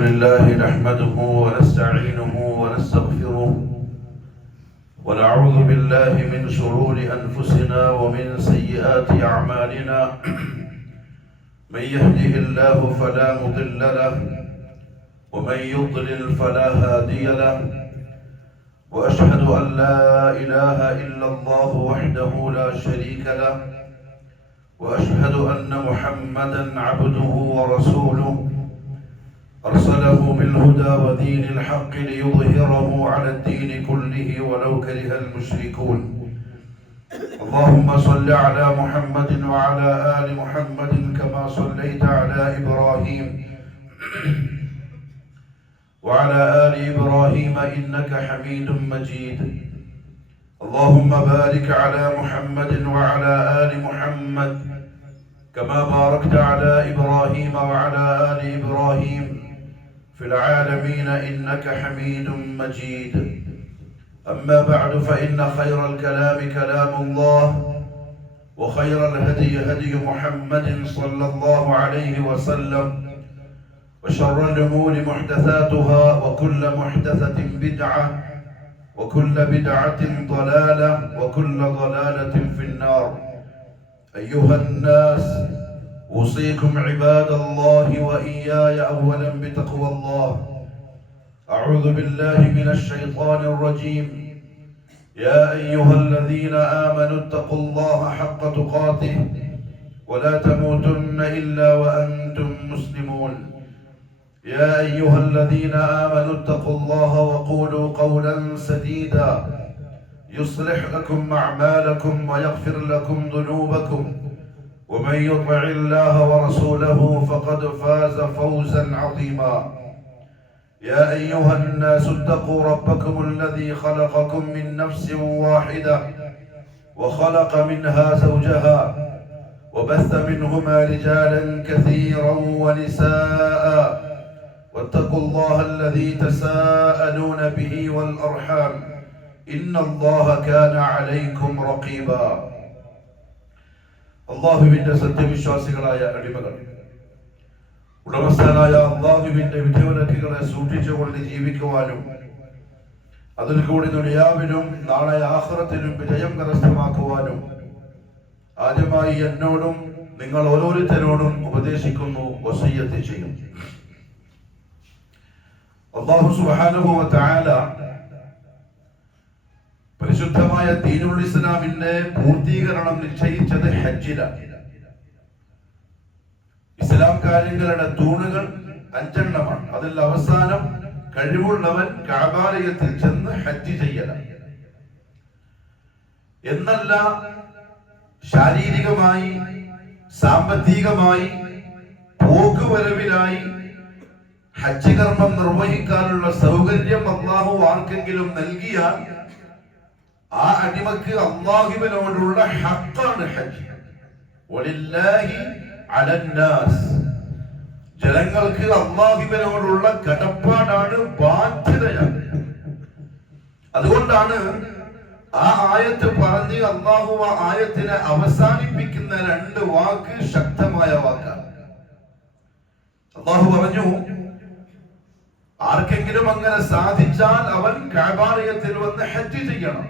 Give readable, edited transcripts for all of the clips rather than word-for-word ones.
لله نحمده ونستعينه ونستغفره ونعوذ بالله من شرور أنفسنا ومن سيئات أعمالنا من يهده الله فلا مضل له ومن يضلل فلا هادي له وأشهد أن لا إله إلا الله وحده لا شريك له وأشهد أن محمدا عبده ورسوله أرسله بالهدى ودين الحق ليظهره على الدين كله ولو كره المشركون اللهم صل على محمد وعلى آل محمد كما صليت على إبراهيم وعلى آل إبراهيم إنك حميد مجيد اللهم بارك على محمد وعلى آل محمد كما باركت على إبراهيم وعلى آل إبراهيم في العالمين إنك حميد مجيد أما بعد فإن خير الكلام كلام الله وخير الهدي هدي محمد صلى الله عليه وسلم وشر الأمور محدثاتها وكل محدثة بدعة وكل بدعة ضلالة وكل ضلالة في النار أيها الناس أوصيكم عباد الله وإياي أولا بتقوى الله أعوذ بالله من الشيطان الرجيم يا أيها الذين آمنوا اتقوا الله حق تقاته ولا تموتن إلا وأنتم مسلمون يا أيها الذين آمنوا اتقوا الله وقولوا قولا سديدا يصلح لكم أعمالكم ويغفر لكم ذنوبكم ومن يطع الله ورسوله فقد فاز فوزا عظيما يا أيها الناس اتقوا ربكم الذي خلقكم من نفس واحدة وخلق منها زوجها وبث منهما رجالا كثيرا ونساء واتقوا الله الذي تساءلون به والأرحام إن الله كان عليكم رقيبا അള്ളാഹുവിന്റെ സത്യവിശ്വാസികളായ അടിമകൾ ഉടമസ്ഥനായ അള്ളാഹുവിന്റെ വിധിവിലക്കുകളെ സൂക്ഷിച്ചുകൊണ്ട് ജീവിക്കുവാനും അതിൽ കൂടി ദുനിയാവിലും നാളെ ആഖിറത്തിലും വിജയം കരസ്ഥമാക്കുവാനും ആദ്യമായി എന്നോടും നിങ്ങൾ ഓരോരുത്തരോടും ഉപദേശിക്കുന്നു, വസിയ്യത്ത് ചെയ്യും. അല്ലാഹു സുബ്ഹാനഹു വ തആല പരിശുദ്ധമായ ദീനുൽ ഇസ്ലാമിന്റെ പൂർത്തീകരണം നിശ്ചയിച്ചത് ഹജ്ജിലാണ്. ഇസ്ലാം കാര്യങ്ങളുടെ തൂണുകൾ 5 അതിൽ അവസാനം കഴിവുള്ളവൻ കഅബാലയത്തിൽ ചെന്ന് ഹജ്ജ് ചെയ്യലാണ്. എന്നല്ല ശാരീരികമായി, സാമ്പത്തികമായി, പോക്കുവരവിനായി ഹജ്ജ് കർമ്മം നിർവഹിക്കാനുള്ള സൗകര്യം അല്ലാഹു ആർക്കെങ്കിലും നൽകിയാൽ ആ അടിമക്ക് അല്ലാഹുവിനോടുള്ള ഹഖാണ് ഹജ്ജ്. വലില്ലാഹി അലന്നാസ്, ജനങ്ങൾക്ക് അല്ലാഹുവിനോടുള്ള കടപ്പാടാണ്, ബാധ്യതയാണ്. അതുകൊണ്ടാണ് ആ ആയത്ത് പറഞ്ഞ് അല്ലാഹു ആ ആയത്തിനെ അവസാനിപ്പിക്കുന്ന 2 വാക്ക് ശക്തമായ വാക്കാണ്. അല്ലാഹു പറഞ്ഞു, ആർക്കെങ്കിലും അങ്ങനെ സാധിച്ചാൽ അവൻ കഅബാലയത്തിൽ വന്ന് ഹജ്ജ് ചെയ്യണം.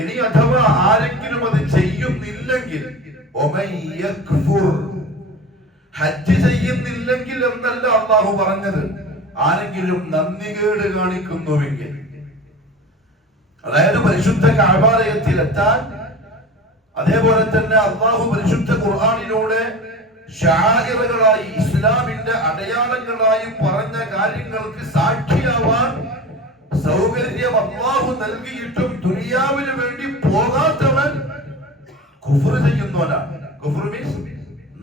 ഇനി അഥവാ ആരെങ്കിലും അത് ചെയ്യുന്നില്ലെങ്കിൽ, ഹജ്ജ് ചെയ്യുന്നില്ലെങ്കിൽ എന്നല്ല അല്ലാഹു പറഞ്ഞത്, ആരെങ്കിലും നന്ദികേട് കാണിക്കുന്നുവെങ്കിൽ, അതായത് പരിശുദ്ധ കഅബാലയത്തിൽ എത്താൻ, അതേപോലെ തന്നെ അല്ലാഹു പരിശുദ്ധ ഖുർആനിലൂടെ ശാഇറുകളായി, ഇസ്ലാമിന്റെ അടയാളങ്ങളായി പറഞ്ഞ കാര്യങ്ങൾക്ക് സാക്ഷിയാവാൻ സൗകര്യം അല്ലാഹു നൽകിയിട്ടും ദുനിയാവിന് വേണ്ടി പോകാത്തവൻ കുഫ്ർ ചെയ്യുന്നവനാണ്. കുഫ്ർ മീൻസ്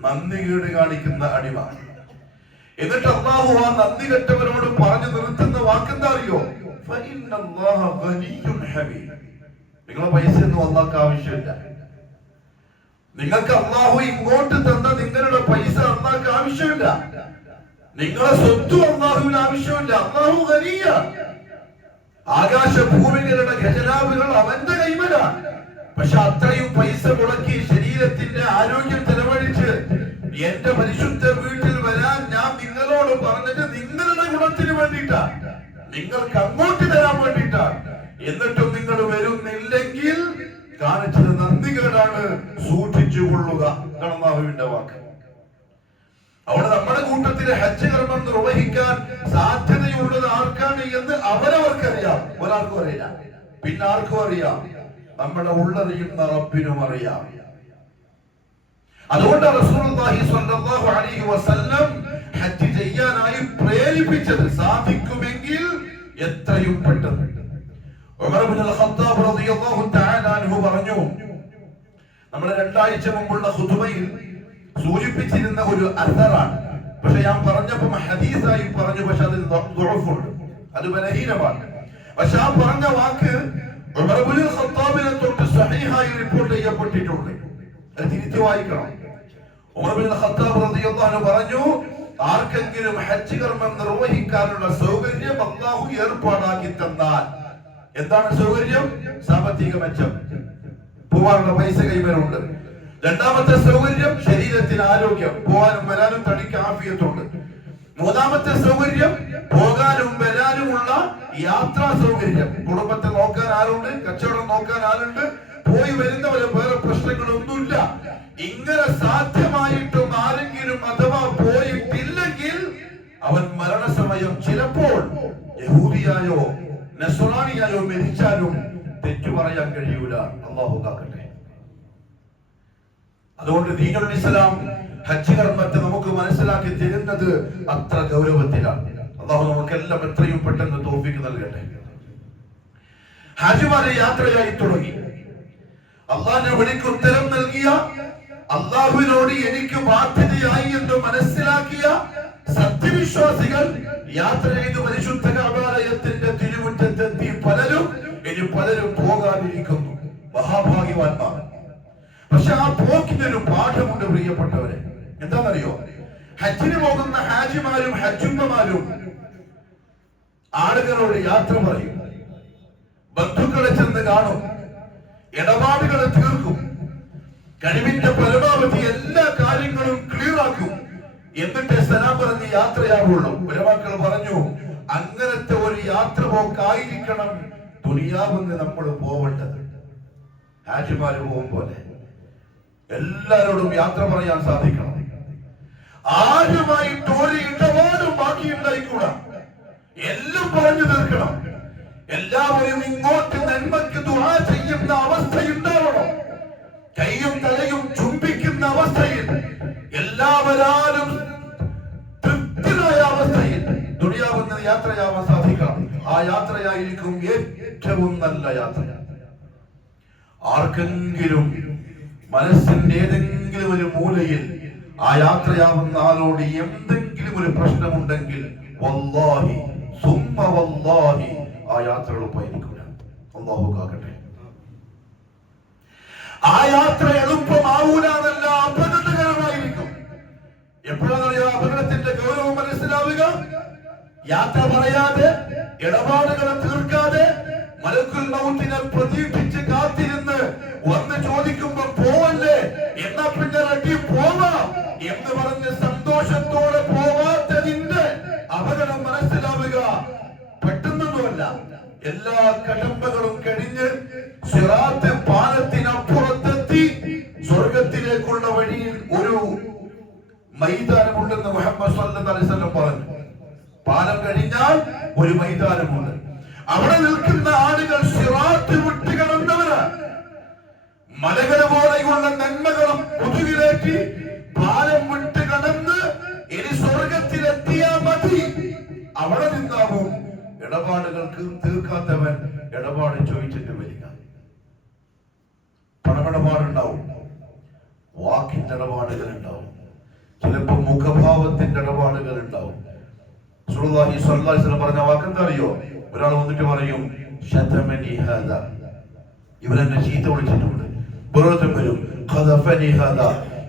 നന്ദികേട് കാണിക്കുന്ന അടിമ. എന്നിട്ട് അല്ലാഹു ആ നന്ദി കെട്ടവരോട് പറഞ്ഞു നിർത്തുന്ന വാക്കെന്താ അറിയോ? ഫഇന്നല്ലാഹ ഗനിയ്യുൻ ഹമീദ്. നിങ്ങളെ പൈസയൊന്നും അല്ലാഹുക്ക് ആവശ്യമില്ല. നിങ്ങൾക്ക് അല്ലാഹു ഇങ്ങോട്ട് തന്ന നിങ്ങളുടെ പൈസ അല്ലാഹുക്ക് ആവശ്യമില്ല. നിങ്ങളെ സ്വത്തും അല്ലാഹുവിന് ആവശ്യമില്ല. അല്ലാഹു ഗനിയ്യ. ആകാശഭൂമികളുടെ ഖജനാവുകൾ അവന്റെ കൈമലാണ്. പക്ഷെ അത്രയും പൈസ മുടക്കി ശരീരത്തിന്റെ ആരോഗ്യം ചെലവഴിച്ച് എന്റെ പരിശുദ്ധ വീട്ടിൽ വരാൻ ഞാൻ നിങ്ങളോട് നമ്മളോട് പറഞ്ഞത് നിങ്ങളുടെ ഗുണത്തിന് വേണ്ടിയിട്ടാണ്, നിങ്ങൾക്ക് അങ്ങോട്ട് തരാൻ വേണ്ടിയിട്ടാണ്. എന്നിട്ടും നിങ്ങൾ വരുന്നില്ലെങ്കിൽ കാണിച്ചത് നന്ദികേടാണ്, സൂക്ഷിച്ചുകൊള്ളുക എന്നാണ് അല്ലാഹുവിന്റെ വാക്ക്. അവിടെ നമ്മുടെ കൂട്ടത്തിലെ ഹജ്ജ് കർമ്മം നിർവഹിക്കാൻ സാധ്യതയുള്ളത് ആർക്കാണ് എന്ന് അവരവർക്കറിയാം, ഒരാൾക്കും അറിയില്ല. പിന്നെ ആർക്കും അറിയാം? നമ്മുടെ ഉള്ളറിയുന്ന റബ്ബിനും അറിയാം. അതുകൊണ്ട് റസൂലുള്ളാഹി സ്വല്ലല്ലാഹു അലൈഹി വസല്ലം ഹജ്ജ് ചെയ്യാനായി പ്രേരിപ്പിച്ചത് സാധിക്കുമെങ്കിൽ എത്രയും പെട്ടെന്ന്. ഉമർ ഇബ്നുൽ ഖത്താബ് റളിയല്ലാഹു തആല അൻഹു പറഞ്ഞു, നമ്മൾ 2 ആഴ്ച മുമ്പുള്ള ഖുതുബയിൽ സൂചിപ്പിച്ചിരുന്ന ഒരു അസറാണ്. പക്ഷെ ഞാൻ പറഞ്ഞപ്പോൾ ഹദീസായി പറഞ്ഞു, പക്ഷെ അതിൽ ദുഅഫുണ്ട്, അത് ബലഹീനമാണ്. പക്ഷെ ആ പറഞ്ഞ വാക്ക് ഉമർ ഇബ്നുൽ ഖത്താബിനെ തൊട്ട് സഹീഹായി റിപ്പോർട്ട് ചെയ്യപ്പെട്ടിട്ടുണ്ട്. അത് തിരിച്ചു വായിക്കണം. ഉമർ ഇബ്നുൽ ഖത്താബ് റളിയല്ലാഹു അൻഹു പറഞ്ഞു, ആർക്കെങ്കിലും ഹജ്ജ് കർമ്മം നിർവഹിക്കാനുള്ള സൗകര്യം അല്ലാഹു ഏർപ്പാടാക്കി തന്നാൽ. എന്താണ് സൗകര്യം? സാമ്പത്തിക മെച്ചം, പോവാനുള്ള പൈസ കൈവരുണ്ട്. രണ്ടാമത്തെ സൗകര്യം ശരീരത്തിന് ആരോഗ്യം, പോകാനും വരാനും തടിക്ക് ആഫിയത്തുണ്ട്. മൂന്നാമത്തെ സൗകര്യം പോകാനും വരാനുമുള്ള യാത്രാ സൗകര്യം. കുടുംബത്തെ നോക്കാൻ ആളുണ്ട്, കച്ചവടം നോക്കാൻ ആളുണ്ട്, പോയി വരുന്നവരെ വേറെ പ്രശ്നങ്ങളൊന്നുമില്ല. ഇങ്ങനെ സാധ്യമായിട്ടും ആരെങ്കിലും അഥവാ പോയിട്ടില്ലെങ്കിൽ അവൻ മരണസമയം ചിലപ്പോൾ യഹൂദിയായോ നസ്രാനിയായോ മരിച്ചാലും തെറ്റു പറയാൻ കഴിയൂല. അല്ലാഹു കാക്കട്ടെ. അതുകൊണ്ട് ദീനുൽ ഇസ്ലാം ഹജ്ജ് കർമ്മത്തെ നമുക്ക് മനസ്സിലാക്കി തരുന്നത് അത്ര ഗൗരവത്തിലാണ്. അല്ലാഹു നമുക്കെല്ലാം എത്രയും പെട്ടെന്ന് തൗഫീഖ് നൽകട്ടെ. ഹാജിമാരെ യാത്രയായി തുടങ്ങി. അള്ളാഹിനെ വിളിക്ക് ഉത്തരം നൽകിയ, അള്ളാഹുവിനോട് എനിക്ക് ബാധ്യതയായി എന്ന് മനസ്സിലാക്കിയ സത്യവിശ്വാസികൾ യാത്ര ചെയ്ത് പരിശുദ്ധ കഅബാലയത്തിന്റെ തിരുമുറ്റത്തെത്തി. പലരും പോകാതിരിക്കുന്നു, മഹാഭാഗ്യവാന്മാർ. പക്ഷെ ആ പോക്കിനൊരു പാഠമുണ്ട് പ്രിയപ്പെട്ടവരെ. എന്താണെന്നറിയോ? ഹജ്ജിന് പോകുന്ന ഹാജിമാരും ഹജ്ജുമ്മമാരും ആളുകളോട് യാത്ര പറയും, ബന്ധുക്കളെ ചെന്ന് കാണും, ഇടപാടുകളെ തീർക്കും, കഴിവിന്റെ പരമാവധി എല്ലാ കാര്യങ്ങളും ക്ലിയർ ആക്കും, എന്നിട്ട് സലാം പറഞ്ഞ് യാത്രയാവുള്ളൂ. ഉലമാക്കൾ പറഞ്ഞു, അങ്ങനത്തെ ഒരു യാത്ര പോക്കായിരിക്കണം ദുനിയാവെന്ന് നമ്മൾ പോവേണ്ടത്. ഹാജിമാര് പോകും പോലെ എല്ലാരോടും യാത്ര പറയാൻ സാധിക്കണം. ആരുമായിട്ട് ഒരു ഇടപാടും ബാക്കിയുണ്ടായിക്കൂടാ. എല്ലാം പറഞ്ഞു തീർക്കണം. എല്ലാവരും ഇങ്ങോട്ട് നന്മയ്ക്ക് ദുആ ചെയ്യുന്ന അവസ്ഥയുണ്ടാവണം. കൈയും തലയും ചുംബിക്കുന്ന അവസ്ഥയിൽ, എല്ലാവരും തൃപ്തരായ അവസ്ഥയിൽ ദുനിയാവെന്ന യാത്രയാവാൻ സാധിക്കണം. ആ യാത്രയായിരിക്കും ഏറ്റവും നല്ല യാത്ര. ആർക്കെങ്കിലും മനസ്സിന്റെ ഏതെങ്കിലും ഒരു മൂലയിൽ ആ യാത്രയാവുന്ന ആളോട് എന്തെങ്കിലും ഒരു പ്രശ്നമുണ്ടെങ്കിൽ വല്ലാഹി സുമ്മ വല്ലാഹി ആ യാത്ര എളുപ്പമായിരിക്കില്ല. അല്ലാഹു കാക്കട്ടെ. ആ യാത്ര എളുപ്പമാവൂല എന്നല്ല, അപകടകരമായിരിക്കും. എപ്പോഴാണെന്നറിയോ അപകടത്തിന്റെ ഗൗരവം മനസ്സിലാവുക? യാത്ര പറയാതെ, ഇടപാടുകളെ തീർക്കാതെ, മലക്കുൽ മൗത്തിനെ പ്രതീക്ഷിച്ച് കാത്തിരുന്ന് വന്ന് ചോദിക്കുമ്പോ പോവല്ലേ, എന്നാ പിന്നെ റെഡി പോവാം എന്ന് പറഞ്ഞ് സന്തോഷത്തോടെ പോവാത്തതിന്റെ അപകടം മനസ്സിലാവുക. പെട്ടെന്നൊന്നുമല്ല, എല്ലാ കടമ്പകളും കഴിഞ്ഞ് സിറാത്ത് പാലത്തിനപ്പുറത്തെത്തി സ്വർഗത്തിലേക്കുള്ള വഴിയിൽ ഒരു മൈതാനമുണ്ടെന്ന് മുഹമ്മദ് സ്വല്ലല്ലാഹു അലൈഹി വസല്ലം പറഞ്ഞു. പാലം കഴിഞ്ഞാൽ ഒരു മൈതാനമുണ്ട്. അവിടെ നിൽക്കുന്ന ആളുകൾ സിറാത്ത് വിട്ട് കടന്നവര്. മലകൾ പോലെയുള്ള നന്മകളും മുതുകിലേറ്റി പാലം വിട്ട് കടന്ന് ഇനി സ്വർഗത്തിലെത്തിയാ മതി. അവിടെ നിന്നാവും ഇടപാടുകൾക്ക് തീർക്കാത്തവൻ ഇടപാട് ചോദിച്ചിട്ട് വരിക. പണമിടപാടുണ്ടാവും, വാക്കിന്റെ ഇടപാടുകൾ ഉണ്ടാവും, ചിലപ്പോ മുഖഭാവത്തിന്റെ ഇടപാടുകൾ ഉണ്ടാവും. റസൂലുള്ളാഹി സ്വല്ലല്ലാഹു അലൈഹി വസല്ലം പറഞ്ഞ വാക്കെന്താ അറിയോ? ഒരാൾ വന്നിട്ട് പറയും, ശതമനി ഹാദ, ഇവരെന്നെ ചീത്ത വിളിച്ചിട്ടുണ്ട്. വേറൊരുത്തൻ വരും, ഖദഫനി ഹാദ,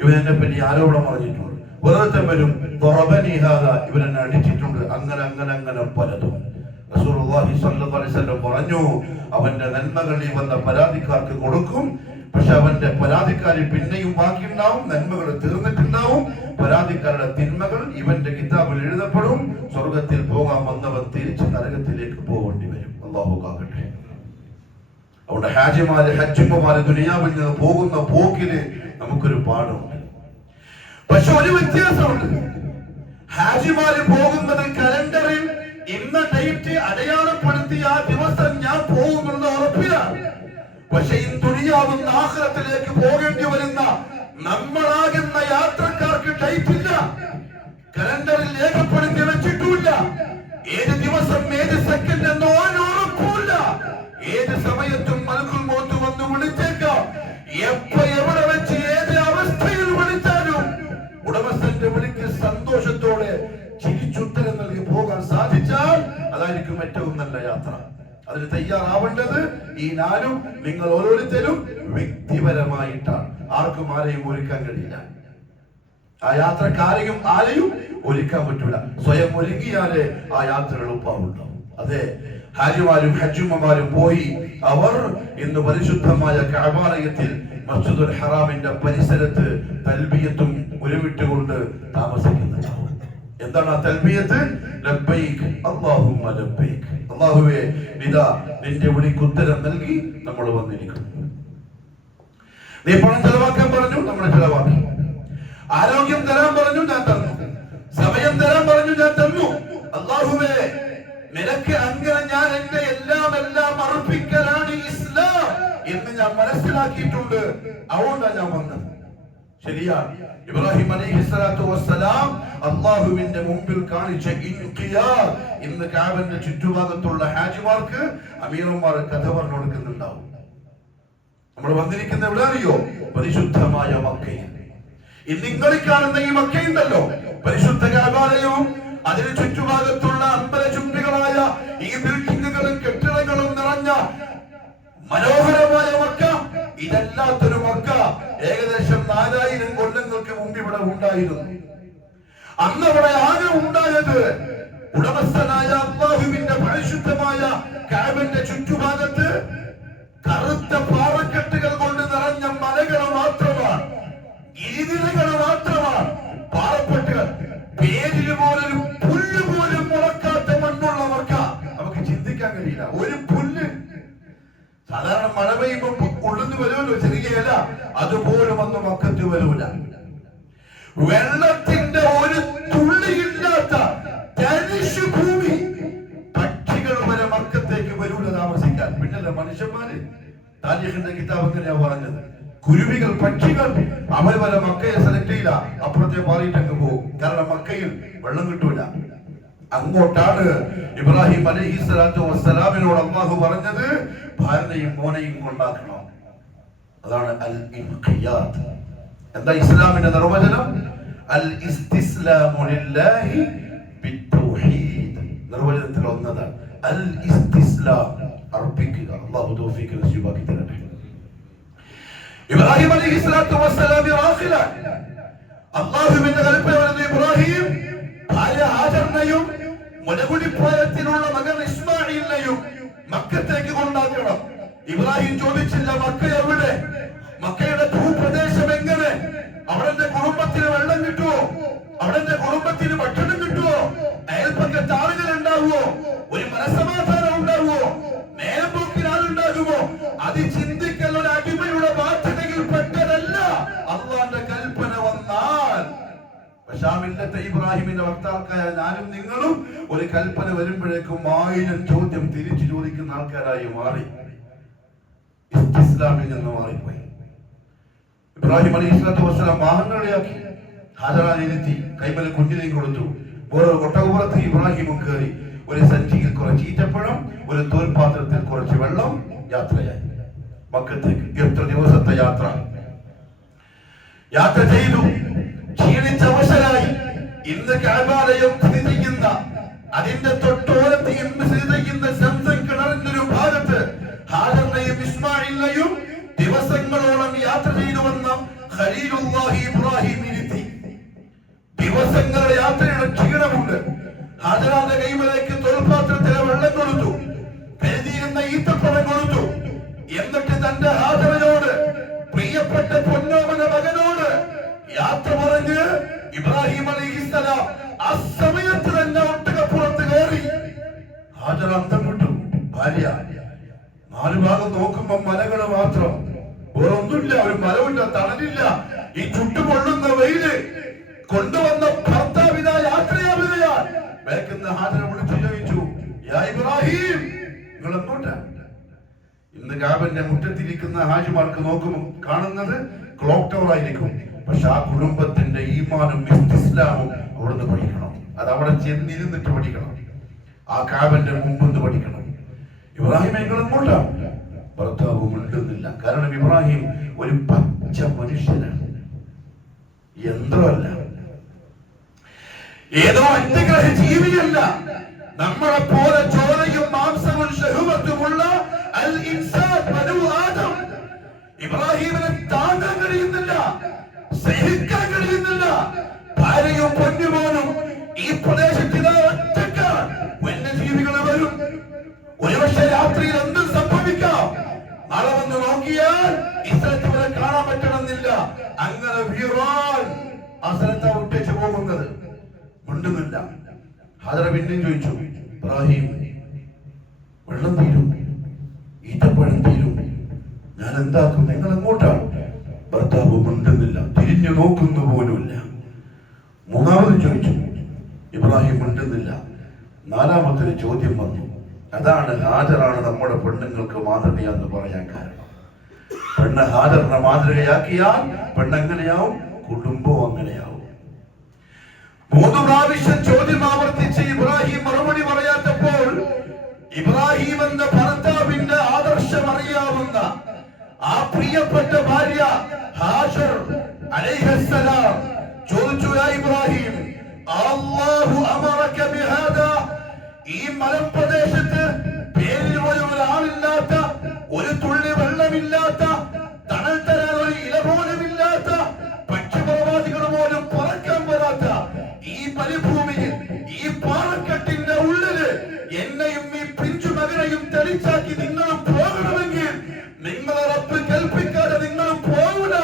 ഇവരെന്നെ പറ്റി ആരോപണം പറഞ്ഞിട്ടുണ്ട്. വേറൊരുത്തൻ വരും, ദറബനി ഹാദ, ഇവരെന്നെ അടിച്ചിട്ടുണ്ട്. അങ്ങനെ അങ്ങനെ അങ്ങനെ പലതും. റസൂലുള്ളാഹി സ്വല്ലല്ലാഹു അലൈഹി വസല്ലം പറഞ്ഞു, അവന്റെ നന്മകൾ ഈ വന്ന പരാതിക്കാർക്ക് കൊടുക്കും. പക്ഷെ അവന്റെ പരാതിക്കാരി പിന്നെയും ബാക്കിയുണ്ടാവും, നന്മകൾ തീർന്നിട്ടുണ്ടാവും. പരാതിക്കാരുടെ തിന്മകൾ ഇവന്റെ കിതാബിൽ എഴുതപ്പെടും. സ്വർഗത്തിൽ പോകാൻ വന്നവൻ തിരിച്ച് നരകത്തിലേക്ക് പോകേണ്ടി വരും. അല്ലാഹു കാക്കട്ടെ. അവിടെ ഹജ്ജിമാര് ദുനിയാവിൽ നിന്ന് പോകുന്ന പോക്കിന് നമുക്കൊരു പാഠമുണ്ട്. പക്ഷെ ഒരു വ്യത്യാസമുണ്ട്. ഹാജിമാര് പോകുന്നത് കലണ്ടറിൽ ഇന്ന ഡേറ്റ് അടയാളപ്പെടുത്തിയ ആ ദിവസം ഞാൻ പോകുന്നുള്ള ഉറപ്പിലാണ്. പക്ഷെ ഈ ദുനിയാവുന്ന ആഖിറത്തിലേക്ക് പോകേണ്ടി വരുന്ന നമ്മളാകുന്ന യാത്രക്കാർക്ക് ഡേറ്റ് ഇല്ല, കലണ്ടറിൽ രേഖപ്പെടുത്തി വെച്ചിട്ടില്ല. ഏത് ദിവസം ഏത് സെക്കൻഡ് എന്നോ ഉറപ്പില്ല. ഏത് സമയത്തും മലക്കുൽ മൗത്ത് വന്ന് വിളിച്ചേക്കാം. എപ്പോ എവിടെ വെച്ച് ഏത് അവസ്ഥയിൽ വിളിച്ചാലും ഉടമസ്ഥന്റെ വിളിക്ക് സന്തോഷത്തോടെ ചിരിച്ചുത്തരം നൽകി പോകാൻ സാധിച്ചാൽ അതായിരിക്കും ഏറ്റവും നല്ല യാത്ര. അതിന് തയ്യാറാവേണ്ടത് ഈ ഞാനും നിങ്ങൾ ഓരോരുത്തരും വ്യക്തിപരമായിട്ടാണ്. ആർക്കും ആരെയും ഒരുക്കാൻ കഴിയില്ല. ആ യാത്രക്കാരെയും ആരെയും ഒരുക്കാൻ പറ്റൂല. സ്വയം ഒരുങ്ങിയാലേ ആ യാത്ര എളുപ്പമുണ്ടാവും. അതെ, ഹാജിമാരും ഹജ്ജുമ്മമാരും പോയി അവർ ഇന്ന് പരിശുദ്ധമായ കഅബാലയത്തിൽ മസ്ജിദുൽ ഹറാമിന്റെ പരിസരത്ത് തൽബിയത്തും ഉരുവിട്ടുകൊണ്ട് താമസിക്കുന്നുണ്ടാവും. എന്താണ് ആ തൽബിയത്ത്? ലബ്ബൈക് അല്ലാഹുമ്മ ലബ്ബൈക്. അല്ലാഹുവേ, ഇതാ നിന്റെ വിളിക്ക് ഉത്തരം നൽകി നമ്മൾ വന്നിരിക്കുന്നു. നീ പണം ചെലവാക്കാൻ പറഞ്ഞു, നമ്മൾ ചെലവാക്കി. ആരോഗ്യം തരാൻ പറഞ്ഞു, ഞാൻ തന്നു. സമയം തരാൻ പറഞ്ഞു, ഞാൻ തന്നു. അല്ലാഹുവേ, നിനക്ക് അങ്ങനെ ഞാൻ എന്റെ എല്ലാം അർപ്പിക്കലാണ് ഇസ്ലാം എന്ന് ഞാൻ മനസ്സിലാക്കിയിട്ടുണ്ട്. അതുകൊണ്ടാണ് ഞാൻ വന്നത്. ശരിയാണ്. ഇബ്രാഹിം അലൈഹിസ്സലാത്തു വസ്സലാം അല്ലാഹുവിന്റെ മുമ്പിൽ കാണിച്ച ഇൻഖിയാദ് ഇന്ന് കഅബന്റെ ചുറ്റുഭാഗത്തുള്ള ഹാജിമാർക്ക് അമീറന്മാർ കഥ പറഞ്ഞു കൊടുക്കുന്നുണ്ടാവും. നമ്മൾ വന്നിരിക്കുന്ന എവിടെ അറിയോ? പരിശുദ്ധമായ മക്കയിൽ. ഇന്ന് നിങ്ങൾ കാണുന്ന ഈ മക്കയുണ്ടല്ലോ, പരിശുദ്ധ കഅബാലയവും അതിന് ചുറ്റുഭാഗത്തുള്ള അമ്പലചുംബികളായ ഈ ബിൽഡിങ്ങുകളും കെട്ടിടങ്ങളും നിറഞ്ഞ മനോഹരമായ മക്ക, ഇതല്ലാത്തൊരു മക്ക ഏകദേശം 4000 കൊല്ലങ്ങൾക്ക് മുമ്പ് ഇവിടെ ഉണ്ടായിരുന്നു. അന്ന് അവിടെ ആകെ ഉണ്ടായത് ഉടമസ്ഥനായ അല്ലാഹുവിന്റെ പരിശുദ്ധമായ കഅബന്റെ ചുറ്റുഭാഗത്ത് കറുത്ത പാറക്കെട്ടുകൾ കൊണ്ട് നിറഞ്ഞ മലകൾ മാത്രമാണ്, ഇരുനിരകൾ മാത്രമാണ്, പാറപ്പെട്ടുകൾ. പേരിന് പോലൊരു പുല്ല് പോലും മുളക്കാത്ത മണ്ണുള്ള മക്ക. നമുക്ക് ചിന്തിക്കാൻ കഴിയില്ല. ഒരു പുല്ല് സാധാരണ മഴ പെയ്യുമ്പോ ഉള്ളിന്ന് വരുമല്ലോ ചെറിയ ഇല, അതുപോലും അന്ന് മക്കത്ത് വരൂല. വെള്ളത്തിന്റെ ഒരു തുള്ളിയില്ലാത്ത തരിശു ഭൂമി. പക്ഷികൾ വരെ മക്കത്തേക്ക് വരൂല താമസിക്കാൻ. പിന്നല്ല മനുഷ്യന്മാര്. താരീഖിന്റെ കിതാബ് എങ്ങനെയാ പറഞ്ഞത്? കുരുവികൾ, പക്ഷികൾ അവർ വരെ മക്കയെ സെലക്ട് ചെയ്യില്ല, അപ്പുറത്തെ മാറിയിട്ടങ്ങ് പോകും. കാരണം മക്കയിൽ വെള്ളം കിട്ടൂല. അങ്ങോട്ടാണ് ഇബ്രാഹിം അലൈഹിസ്സലാത്തു വസ്സലാമിനോട് അല്ലാഹു പറഞ്ഞത്, ഭാര്യയും മോനെയും കൊണ്ടാക്കണം. അതാണ് അൽ ഇൻഖിയാദ്. എന്താ ഇസ്ലാമിന്റെ നിർവചനം? അൽ ഇസ്തിസ്ലാമു ലില്ലാഹി ബിത്തൗഹീദ്. നിർവചനത്തിൽ ഒന്നതാണ് അൽ ഇസ്തിസ്ലാം, അർപ്പിക്കുക. അല്ലാഹു തൗഫീഖ് നസീബാക്കി തരട്ടെ. ഇബ്രാഹിം അലൈഹിസ്സലാത്തു വസ്സലാം അല്ലാഹുവിന്റെ കൽപ്പന വരുന്ന ഇബ്രാഹിം ഭാര്യ ഹാജറിനെയും മുലകുടിപ്രായത്തിലുള്ള മകൻ ഇസ്മാഈലിനെയും മക്കത്തേക്ക് കൊണ്ടാക്കണം. ഇബ്രാഹിം ചോദിച്ചില്ല മക്ക എവിടെ, മക്കയുടെ ഭൂപ്രദേശം എങ്ങനെ, അവിടെ കുടുംബത്തിന് വെള്ളം കിട്ടുമോ, അവിടെ കുടുംബത്തിന് ഭക്ഷണം കിട്ടുമോ, അയൽപ്പക്കത്ത് ആളുകൾ ഉണ്ടാവുമോ, ഒരു മനസമാധാനം ഉണ്ടാവുമോ, നേരമ്പോക്കിനാളുണ്ടാകുമോ? അത് ചിന്തിക്കൽ ഒരു അടിമയുടെ ബാധ്യതയിൽ പെട്ടതല്ല. അല്ലാഹുവിന്റെ കൽപ്പന വന്നാൽ ഇബ്രാഹിമിന്റെ വക്താക്കളായ ഞാനും നിങ്ങളും ഒരു കൽപ്പന വരുമ്പോഴേക്കും 1000 ചോദ്യം തിരിച്ചു ചോദിക്കുന്ന ആൾക്കാരായി മാറി. ഇസ്ലാമിൽ നിന്ന് മാറിപ്പോയി. ഇബ്രാഹിം അലൈഹിസ്സലാത്തു വസ്സലാം വാഹനങ്ങളെയാക്കി ഹാജറാൻ ഇരുത്തി, കൈമല കുഞ്ഞിനെയും കൊടുത്തു. ഓരോ ഒട്ടകപ്പുറത്ത് ഇബ്രാഹിമും കയറി. ഒരു സഞ്ചിയിൽ കുറച്ച് ഈറ്റപ്പഴം, ഒരു തോൽപാത്രത്തിൽ കുറച്ച് വെള്ളം. യാത്രയായി മക്കത്തേക്ക്. എത്ര ദിവസത്തെ യാത്ര ചെയ്തു. ക്ഷീണിച്ചവശരായി. ഇന്ന് കഅബാലയം സ്ഥിതി ചെയ്യുന്ന, അതിന്റെ തൊട്ടോരത്ത് ഇന്ന് സ്ഥിതി ചെയ്യുന്ന സംസം കിണറിന്റെ ഒരു ഭാഗത്ത് ഹാജറിനെയും ഇസ്മാഈലിനെയും ദിവസങ്ങളോളം യാത്ര ചെയ്തു വന്ന ഖലീലുല്ലാഹി ഇബ്രാഹിം ഇരുത്തി. ദിവസങ്ങളുടെ യാത്രയുടെ ക്ഷീണമുണ്ട്. ഹാജറാന്റെ കൈമലേക്ക് തോൽപാത്രത്തിലെ വെള്ളം കൊടുത്തു, കരുതിയിരുന്ന ഈത്തപ്പഴം കൊടുത്തു. എന്നിട്ട് തന്റെ ഹാജറയോട്, പ്രിയപ്പെട്ട പൊന്നോമന മകനോട് യാത്ര പറഞ്ഞ് ഇബ്രാഹിം അലൈഹിസ്സലാം ആ സമയത്ത് തന്നെ ഒട്ടകപ്പുറത്ത് കയറി. ഹാജർ അന്തം വിട്ടു. ഭാര്യ നാലു ഭാഗം നോക്കുമ്പോ മലകള് മാത്രം, വേറൊന്നുമില്ല. ഒരു മരമില്ല, തണലില്ല. ഈ ചുട്ടുപൊള്ളുന്ന വെയില് കൊണ്ടുവന്ന ഭർത്താവിത യാത്രയാവുകയാൽ വേക്കുന്ന ഹാജരെ വിളിച്ചു ചോദിച്ചു, യാ ഇബ്രാഹിം, നിങ്ങൾ എങ്ങോട്ടാ? ഇന്ന് കാബന്റെ മുറ്റത്തിരിക്കുന്ന ഹാജിമാർക്ക് നോക്കുമ്പോൾ കാണുന്നത് ക്ലോക്ക് ടവർ ആയിരിക്കും. പക്ഷെ ആ കുടുംബത്തിന്റെ ഈമാനും ഇസ്ലാമും അവിടുന്ന് പഠിക്കണം. അത് അവിടെ ചെന്നിരുന്നിട്ട് പഠിക്കണം. ആ കാബന്റെ മുമ്പെന്ന് പഠിക്കണം. ഇബ്രാഹിം നിങ്ങൾ എങ്ങോട്ടാ? ഭർത്താവ് മിണ്ടുന്നില്ല. കാരണം ഇബ്രാഹിം ഒരു പച്ച മനുഷ്യനാണ്, യന്ത്രമല്ല, ഏതോ അന്യഗ്രഹ ജീവിയല്ല. നമ്മളെ പോലെ ചോരയും മാംസവും ശഹവത്തുമുള്ള അൽ ഇൻസാൻ ബനു ആദം. ഇബ്രാഹിമിനെ താങ്ങാൻ കഴിയുന്നില്ല, സഹിക്കാൻ കഴിയുന്നില്ല. ഭാര്യയും പൊന്നുമോനും ഈ പ്രദേശത്ത് ഒറ്റക്കാണ്. വന്യജീവികൾ വരും. ഒരുപക്ഷെ രാത്രിയിൽ എന്തും സംഭവിക്കാം. നാളെ വന്ന് നോക്കിയാൽ ഈ സ്ഥലത്ത് വരെ കാണാൻ പറ്റണമെന്നില്ല. അങ്ങനെ വീറാൻ ആ സ്ഥലത്ത് ഒട്ടിച്ചു പോകുന്നത്. മിണ്ടുന്നില്ല. ഹാജറ പിന്നെയും ചോദിച്ചു, ഇബ്രാഹിം, വെള്ളം തീരും, ഈത്തപ്പഴം തീരും, ഞാൻ എന്താക്കും? നിങ്ങൾ എങ്ങോട്ടാണ്? ഭർത്താവ് മിണ്ടുന്നില്ല, തിരിഞ്ഞു നോക്കുന്നു പോലുമില്ല. മൂന്നാമത് ചോദിച്ചു, ഇബ്രാഹിം മിണ്ടുന്നില്ല. നാലാമത്തെ ചോദ്യം വന്നു. അതാണ് ഹാജറാണ് നമ്മുടെ പെണ്ണുങ്ങൾക്ക് മാതൃകയെന്ന് പറയാൻ കാരണം. പെണ്ണ് ഹാജറിനെ മാതൃകയാക്കിയാൽ പെണ്ണെങ്ങനെയാവും? കുടുംബവും അങ്ങനെയാവും. 3 പ്രാവശ്യം ചോദ്യം ആവർത്തിച്ച് ഇബ്രാഹിം മറുപടി പറയാത്തപ്പോൾ ഇബ്രാഹിം എന്ന ഭർത്താവിന്റെ ആദർശം അറിയാവുന്ന ആ പ്രിയപ്പെട്ട ഭാര്യ ഹാജർ അലൈഹിസ്സലാം ചോദിച്ചു, യാ ഇബ്രാഹിം, അല്ലാഹു അമറക ബിഹാദാ, ഈ മലമ്പ്രദേശത്ത് പേരിൽ ഒരാളില്ലാത്ത, ഒരു തുള്ളി വെള്ളമില്ലാത്ത, തണൽ തരാൻ ഒരു ഇല പോലുമില്ലാത്ത, പക്ഷിപ്രവാസികൾ പോലും പറക്കാൻ വരാത്ത ഈ പരിഭൂമിയിൽ, ഈ പാറക്കെട്ടിന്റെ ഉള്ളില് എന്നെയും ഈ പിഞ്ചു മകനെയും തെളിച്ചാക്കി നിങ്ങൾ പോകണമെങ്കിൽ നിങ്ങളെ റബ്ബ് കൽപ്പിക്കാതെ നിങ്ങൾ പോകൂല.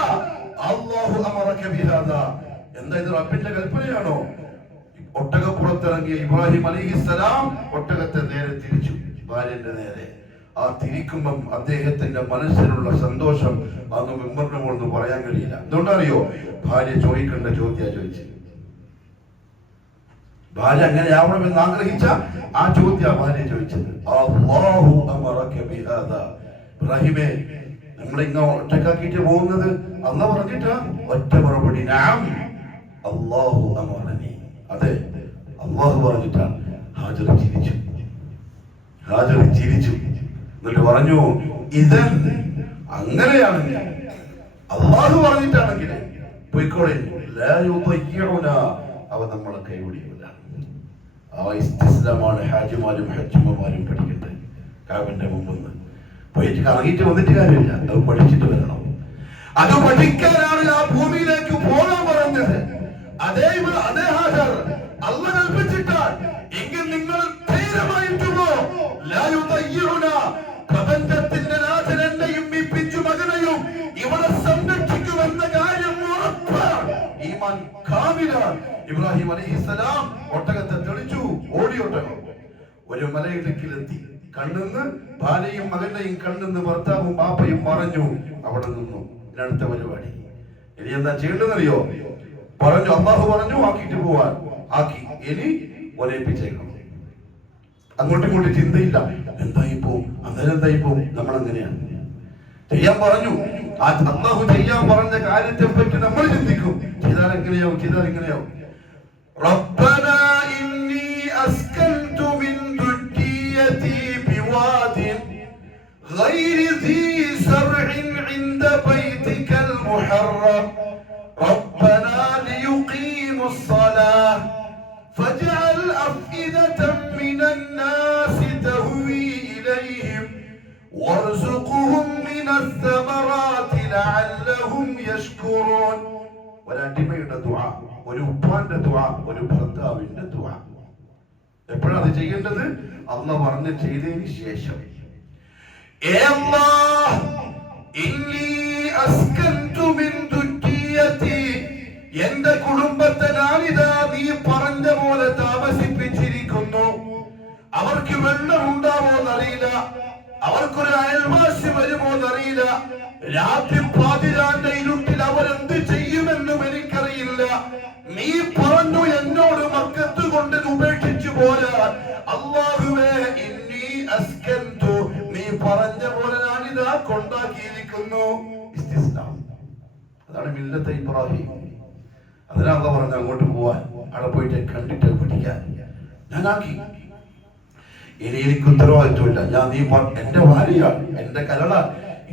അല്ലാഹു അമറക ബിഹാദാ. എന്താ ഇത് റബ്ബിന്റെ കൽപ്പനയാണോ? ഒട്ടകപ്പുറത്തിറങ്ങിയ ഇബ്രാഹിം അലൈഹിസ്സലാം ഒട്ടകത്തെ നേരെ തിരിച്ചു, ഭാര്യന്റെ നേരെ. ആ തിരിക്കുമ്പം അദ്ദേഹത്തിന്റെ മനസ്സിലുള്ള സന്തോഷം അന്ന് മെമ്പറിനോടൊന്നും പറയാൻ കഴിയില്ല. എന്തുകൊണ്ടറിയോ? ഭാര്യ ചോദിക്കേണ്ട ചോദ്യ ചോദിച്ചത്. ഭാര്യ അങ്ങനെ ആവണമെന്ന് ആഗ്രഹിച്ച ആ ചോദ്യ ഭാര്യ ചോദിച്ചത്. അല്ലാഹു അമറക ബിഹാദാ. ഇബ്രാഹിമേ, നമ്മളിങ്ങ ഒറ്റക്കാക്കിട്ട് പോകുന്നത് അല്ലാഹു പറഞ്ഞിട്ടാ? ഒറ്റ മറുപടി, നഅം അല്ലാഹു അമറനി. അതെ, അല്ലാഹു പറഞ്ഞിട്ടാണ്. ഹാജർ ചിരിച്ചു. ഹാജർ ചിരിച്ചു. എന്നിട്ട് പറഞ്ഞു, ഇതൻ അങ്ങനെയാണെങ്കിൽ, അല്ലാഹു പറഞ്ഞിട്ടാണെങ്കിൽ പോയിക്കോളെ, ലാ യുദയ്യിഉന, അവ നമ്മളെ കൈവിടിയില്ല. ആ ഇസ്തിസ്ലാമാണ് ഹാജിമാരും ഹജ്ജിമാരും പഠിക്കുന്നത്. കാബന്റെ മുമ്പ് പോയിട്ട് കറങ്ങിയിട്ട് വന്നിട്ട് കാര്യമില്ല, അത് പഠിച്ചിട്ട് വരണം. അത് പഠിക്കാനാണ് ആ ഭൂമിയിലേക്ക് പോകാൻ പറഞ്ഞത്. അതേ ഹാജർ അല്ലാഹു കൽപ്പിച്ചിട്ടാൽ എങ്കിൽ നിങ്ങൾ ധൈര്യമായിട്ടുള്ളോ? ലാ യുദയ്യിഉന, പ്രപഞ്ചത്തിന്റെ നാഥൻ എന്നെയും ഈ പിഞ്ചു മകനെയും ഇവിടെ സംരക്ഷിക്കുമെന്ന കാര്യം ഉറപ്പാണ്. ഈമാൻ കാമിലാണ്. ഇബ്രാഹിം അലൈഹിസ്സലാം ഒട്ടകത്തെ തെളിച്ചു. ഓടി ഒട്ടകം ഒരു മലയിടുക്കിലെത്തി. കണ്ണെന്ന് ഭാര്യയും മകനെയും കണ്ണെന്ന് ഭർത്താവും ബാപ്പയും പറഞ്ഞു. അവിടെ നിന്നു. അടുത്ത പരിപാടി ഇനി എന്താ ചെയ്യേണ്ടതെന്നറിയോ? പറഞ്ഞു, അല്ലാഹു പറഞ്ഞു ആക്കിയിട്ട് പോവാൻ. ആക്കി. ഇനി ഒരേപ്പിച്ചേക്കണം. അങ്ങോട്ടും ഇങ്ങോട്ടും ചിന്തയില്ല. എന്തായിപ്പോ, അന്നേരം എന്തായിപ്പോ? നമ്മൾ അങ്ങനെയാണ് ചെയ്യാൻ പറഞ്ഞു. ആ അല്ലാഹു ചെയ്യാൻ പറഞ്ഞ കാര്യത്തെ പറ്റി നമ്മൾ ചിന്തിക്കും. ചെയ്താൽ എങ്ങനെയാവും, ചെയ്താൽ എങ്ങനെയാവും? റബ്ബനാ ഇന്നി അസ്കൻതു മിൻ ദുർരിയതി ബിവാദിൻ ഗൈരി ദീ സർഇൻ ഇൻദ ബൈതികൽ മുഹറം റബ്ബനാ ലിയുഖീമു الصلاة فاجعل أفئدة من الناس تهوي إليهم وارزقهم من الثمرات لعلهم يشكرون. ഒരടിമയുടെ ദുആ, ഒരു ഉപ്പാന്റെ ദുആ, ഒരു ഭർത്താവിന്റെ ദുആ. എപ്പോഴാണ് അത് ചെയ്യേണ്ടത്? അല്ലാഹു പറഞ്ഞു ചെയ്തതിന് ശേഷം. ഏ അല്ലാഹ്, ഇന്നി അസ്കൻതു മിൻ ദുർരിയതി, എന്റെ കുടുംബത്തെ ഞാനിതാ നീ പറഞ്ഞ പോലെ താമസിപ്പിച്ചിരിക്കുന്നു. അവർക്ക് വെള്ളം ഉണ്ടാവോന്നറിയില്ല, അവർക്കൊരു അയൽവാസി വരുമോന്നറിയില്ല. രാത്രി പാതിരാന്റെ ഇരുട്ടിൽ അവരെന്ത് ചെയ്യുമെന്നും എനിക്കറിയില്ല. നീ പറഞ്ഞു എന്നോട് മക്കത്ത് കൊണ്ട് ഉപേക്ഷിച്ചു പോരാ. അല്ലാഹുവേ, ഇന്നി അസ്കന്തു, നീ പറഞ്ഞ പോലെ ഞാനിതാ കൊണ്ടാക്കിയിരിക്കുന്നു. അതാണ് മില്ലത്തെ ഇബ്രാഹിം. അതിനാ അല്ലാഹു പറഞ്ഞു അങ്ങോട്ട് പോവാൻ, അവിടെ പോയിട്ട് കണ്ടിട്ട് പഠിക്കാൻ. ഞാനാക്കി. ഇനി എനിക്ക് ഉത്തരവാദിത്വമില്ല. നീ എന്റെ ഭാര്യയാണ്, എന്റെ കരള,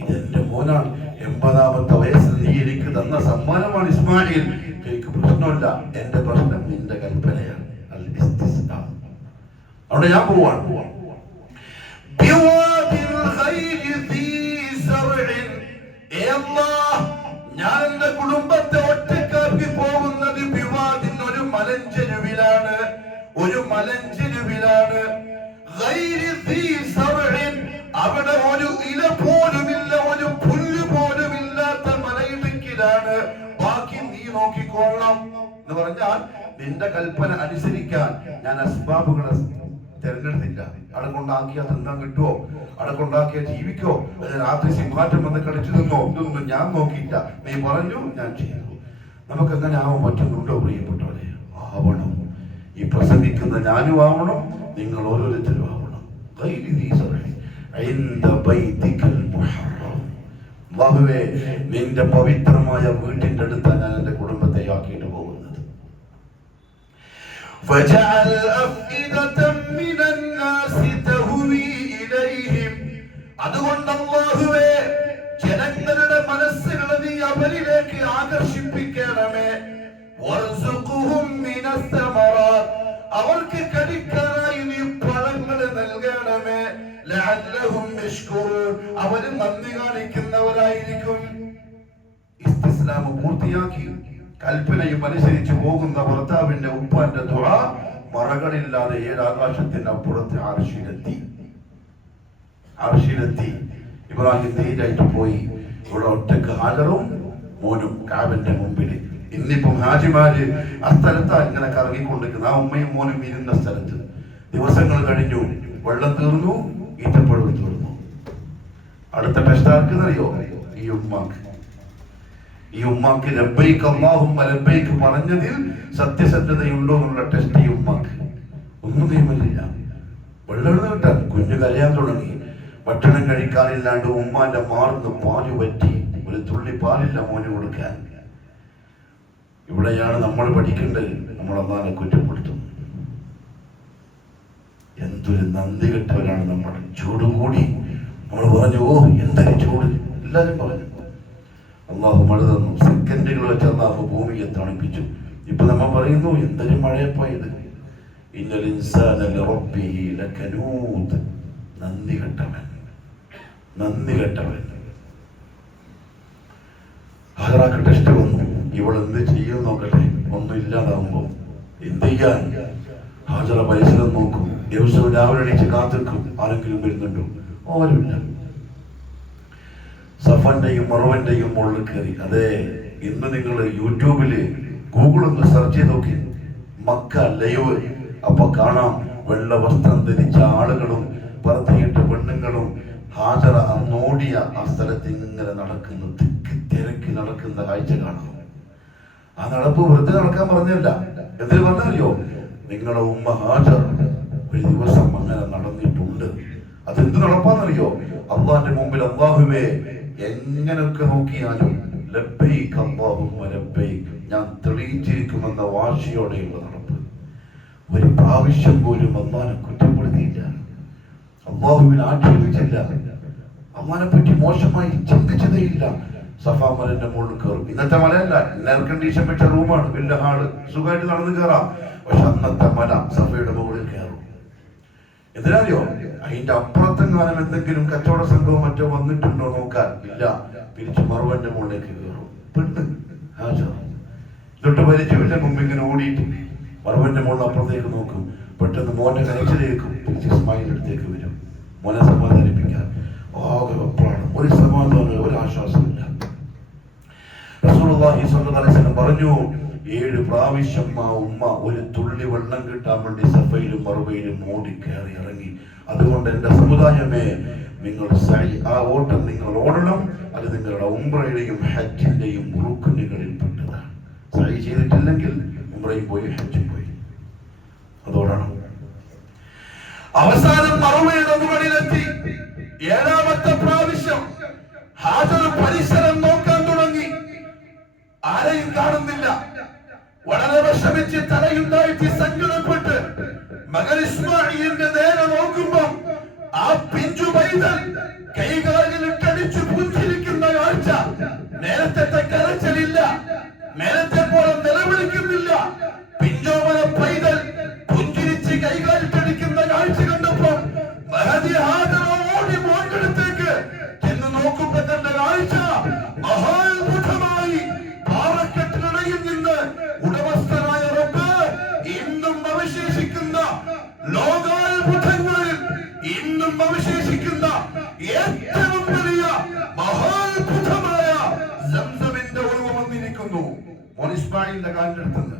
ഇതെന്റെ മോനാണ്. 80ാമത്തെ വയസ്സിൽ നീ എനിക്ക് തന്ന സമ്മാനമാണ് ഇസ്മായിൽ. എനിക്ക് പ്രശ്നമില്ല. എന്റെ പ്രശ്നം നിന്റെ കൽപ്പനയാണ്. അവിടെ ഞാൻ പോവാണ്. ഞാൻ എന്റെ കുടുംബത്തെ ഒറ്റക്കാക്കി പോകുന്നത് ബിവാദിൻ, ഒരു മലഞ്ചെരുവിലാണ്. ഒരു മലഞ്ചെരുവിലാണ്. അവിടെ ഒരു ഇല പോലുമില്ല, ഒരു പുല്ല് പോലും ഇല്ലാത്ത മലയിടുക്കിലാണ്. ബാക്കി നീ നോക്കിക്കൊള്ളാം എന്ന് പറഞ്ഞാൽ നിന്റെ കൽപ്പന അനുസരിക്കാൻ ഞാൻ അസ്ബാബുകളെ തെരഞ്ഞെടുത്തില്ല. അവിടെ കൊണ്ടാക്കിയാൽ തിന്നാൻ കിട്ടുമോ, അവിടെ കൊണ്ടാക്കിയ ജീവിക്കോ, രാത്രി സിംഹാറ്റം വന്ന് കളിച്ചു നിന്നോ, ഇതൊന്നും ഞാൻ നോക്കിയില്ല. നീ പറഞ്ഞു, ഞാൻ ചെയ്തു. നമുക്ക് എങ്ങനെ ആവാൻ പറ്റുന്നുണ്ടോ പ്രിയപ്പെട്ടവരെ? ആവണം. ഈ പ്രസംഗിക്കുന്ന ഞാനും ആവണം, നിങ്ങൾ ഓരോരുത്തരും ആവണം. അല്ലാഹുവേ, നിന്റെ പവിത്രമായ വീട്ടിന്റെ അടുത്താണ് ഞാൻ എന്റെ കുടുംബത്തെ ആക്കിയിട്ട് പോകുന്നത്. അതുകൊണ്ട് അല്ലാഹുവേ, ജനങ്ങളുടെ മനസ്സുകളെ നീ അവരിലേക്ക് ആകർഷിപ്പിക്കണമേ. അവർക്ക് കഴിക്കാനായി നീ പഴങ്ങൾ നൽകണമേ. അവര് നന്ദി കാണിക്കുന്നവരായിരിക്കും. ഇസ്തിസ്ലാം പൂർത്തിയാക്കി കൽപ്പനയും അനുസരിച്ച് പോകുന്ന ഭർത്താവിന്റെ ഉപ്പാന്റെ ദുആ മറകളില്ലാതെ 7 ആകാശത്തിന്റെ അപ്പുറത്ത് അർശിലെത്തി. ഇബ്രാഹിം ധീരായിട്ട് പോയി. ഇവിടെ ഒറ്റക്ക് ഹാജറും മോനും കാബന്റെ മുമ്പിൽ. ഇന്നിപ്പം ഹാജിമാര് ആ സ്ഥലത്താ ഇങ്ങനെ കറങ്ങിക്കൊണ്ടിരിക്കുന്നത്. ആ ഉമ്മയും മോനും ഇരുന്ന സ്ഥലത്ത്. ദിവസങ്ങൾ കഴിഞ്ഞു, വെള്ളം തീർന്നു, ഈറ്റപ്പഴം തീർന്നു. അടുത്ത ടെസ്റ്റ് ആർക്കെന്നറിയോ? ഈ ഉമ്മാക്ക് ലബ്ബൈക്ക് അല്ലാഹുമ്മ ലബ്ബൈക്ക് പറഞ്ഞതിൽ സത്യസന്ധതയുണ്ടോ എന്നുള്ള ടെസ്റ്റ് ഈ ഉമ്മാക്ക്. ഒന്നും നിയമമില്ല. വെള്ളം കിട്ടാൻ കുഞ്ഞു കരയാൻ തുടങ്ങി. ഭക്ഷണം കഴിക്കാനില്ലാണ്ട് ഉമ്മാന്റെ മാർന്ന് പാല് പറ്റി. ഒരു തുള്ളി പാലില്ല മോന് കൊടുക്കാൻ. ഇവിടെയാണ് നമ്മൾ പഠിക്കേണ്ടത്. നമ്മൾ അല്ലാഹുവിനെ കുറ്റപ്പെടുത്തും. എന്തൊരു നന്ദി കെട്ടവരാണ് നമ്മൾ. ചൂട് കൂടി നമ്മൾ പറഞ്ഞു, ഓ എന്തൊരു ചൂട്. എല്ലാവരും പറഞ്ഞു. അല്ലാഹു മഴ തന്നു. സെക്കൻഡുകൾ വെച്ച് അല്ലാഹു ഭൂമിയെ തണുപ്പിച്ചു. ഇപ്പൊ നമ്മൾ പറയുന്നു, എന്തൊരു മഴയപ്പോയത്. ഇന്നൽ ഇൻസാന ലിറബ്ബിഹി ലകനൂദ്. നന്ദി കെട്ടവൻ. ഹാജറാക്ക് ടെസ്റ്റ് വന്നു. ഇവൾ എന്ത് ചെയ്യും നോക്കട്ടെ. ഒന്നും ഇല്ലാതാവുമ്പോ എന്ത് ചെയ്യാൻ? ഹാജറ പരിസരം നോക്കും. ദിവസവും രാവിലെ എണീച്ച് കാത്തിരിക്കും, ആരെങ്കിലും വരുന്നുണ്ടോ? ആരുമില്ല. സഫന്റെയും മറവന്റെയും മുകളിൽ കയറി. അതെ, ഇന്ന് നിങ്ങൾ യൂട്യൂബില് ഗൂഗിളൊന്ന് സെർച്ച് ചെയ്ത് നോക്കി, മക്ക ലൈവ്. അപ്പൊ കാണാം വെള്ള വസ്ത്രം ധരിച്ച ആളുകളും പർദ്ദയിട്ട പെണ്ണുങ്ങളും ഹാജറ അന്നോടിയ ആ സ്ഥലത്ത് ഇങ്ങനെ നടക്കുന്നു. തിരക്കി നടക്കുന്ന കാഴ്ച കാണാം. ആ നടപ്പ് വെറുതെ നടക്കാൻ പറഞ്ഞല്ല. എന്തിനു പറഞ്ഞറിയോ? നിങ്ങളുടെ ഉമ്മ ഹാജർ ഒരു ദിവസം അങ്ങനെ നടന്നിട്ടുണ്ട്. അതെന്ത് നടപ്പാന്നറിയോ? അള്ളാന്റെ മുമ്പിൽ അല്ലാഹുവേ, എങ്ങനെയൊക്കെ നോക്കിയാലും ലബ്ബൈക് അല്ലാഹുമ്മ ലബ്ബൈക്, ഞാൻ തെളിയിച്ചിരിക്കുമെന്ന വാശിയോടെയുള്ള നടപ്പ്. ഒരു പ്രാവശ്യം പോലും അള്ളാനെ കുറ്റപ്പെടുത്തിയില്ല, അല്ലാഹുവിനെ ആക്ഷേപിച്ചില്ല, അള്ളാനെ പറ്റി മോശമായി ചിന്തിച്ചതേയില്ല. സഫാ മലന്റെ മുകളിൽ കയറും. ഇന്നത്തെ മലയല്ല, എയർ കണ്ടീഷൻ വെച്ച റൂമാണ്, വലിയ ഹാള്, സുഖമായിട്ട് നടന്നു കയറാം. പക്ഷെ അന്നത്തെ മല സഫയുടെ മുകളിൽ കയറും. എന്തിനാറിയോ? അതിന്റെ അപ്പുറത്തെങ്ങാനും എന്തെങ്കിലും കച്ചവട സംഘവും മറ്റോ വന്നിട്ടുണ്ടോ നോക്കാൻ. ഇല്ല, തിരിച്ച് മറുവന്റെ മുകളിലേക്ക് കയറും. പെണ്ണ് ഹാജർ ഇതൊട്ട് പരിചയമില്ല. മുമ്പ് ഇങ്ങനെ ഓടിയിട്ട് മറുവന്റെ മുകളിൽ അപ്പുറത്തേക്ക് നോക്കും. പെട്ടെന്ന് മോനെ കരച്ചിലേക്കും. തിരിച്ച് ഇസ്മായിലിന്റെ അടുത്തേക്ക് വരും, മോനെ സമാധാനിപ്പിക്കാൻ. ആകെ വെപ്രാളം, ഒരു സമാധാനം, ഒരു ആശ്വാസമില്ല. റസൂലുള്ളാഹി സ്വല്ലല്ലാഹു അലൈഹി വസല്ലം പറഞ്ഞു, 7 പ്രാവശ്യം ആ ഉമ്മ ഒരു തുള്ളി വെള്ളം കിട്ടാൻ വേണ്ടി സഫയിലും മറുവയിലും ഓടി കയറി ഇറങ്ങി. അതുകൊണ്ട് എന്റെ സമുദായമേ, നിങ്ങൾ ആ ഓട്ടം നിങ്ങൾ ഓടണം. അത് നിങ്ങളുടെ ഉംറയുടെയും ഹജ്ജിന്റെയും റുക്നുകളിൽ പെട്ടതാണ്. സഅയ് ചെയ്തിട്ടില്ലെങ്കിൽ ഉംറയും പോയി ഹജ്ജും പോയി. അതോടണം. അവസാനം മറുവയുടെ മുകളിലെത്തി 7ാമത്തെ പ്രാവശ്യം ഹാജർ പരിസരം നോക്കാൻ തുടങ്ങി. ആരെയും കാണുന്നില്ല. വളരെ വിഷമിച്ച് തലയുണ്ടായിട്ട് സങ്കടപ്പെട്ട് മകൻ ഇസ്മാഈലിന്റെ നേരെ നോക്കുമ്പോ ആ പിഞ്ചു പൈതൽ കൈകാലിൽ ഇട്ടടിച്ചു പുഞ്ചിരിക്കുന്ന കാഴ്ച. നേരത്തെ കരച്ചിലില്ല, നേരത്തെ പോലെ നിലവിളിക്കുന്നില്ല. പിഞ്ചോമന പൈതൽ പുഞ്ചിരിച്ച് കൈകാലിട്ടടിക്കുന്ന കാഴ്ച കണ്ടപ്പോ മഹദി ഹാജർ ഓടി മോണ്ടെടുത്തേക്ക് ചെന്ന് നോക്കുമ്പോ തന്റെ കാഴ്ച മഹാത്ഭുതമായി. പാറക്കെട്ടിനിടയിൽ നിന്ന് ഉടമസ്ഥനായ റബ്ബ് ഇന്നും അവശേഷിക്കുന്ന ലോകാത്ഭുതങ്ങളിൽ ഇന്നും അവശേഷിക്കുന്ന ഏറ്റവും വലിയ മഹാത്ഭുതമായ സംസമിന്റെ ഉറവ വന്നിരിക്കുന്നു. മോൻ ഇസ്മാഈലിന്റെ കാലിന്റെ അടുത്തുനിന്ന്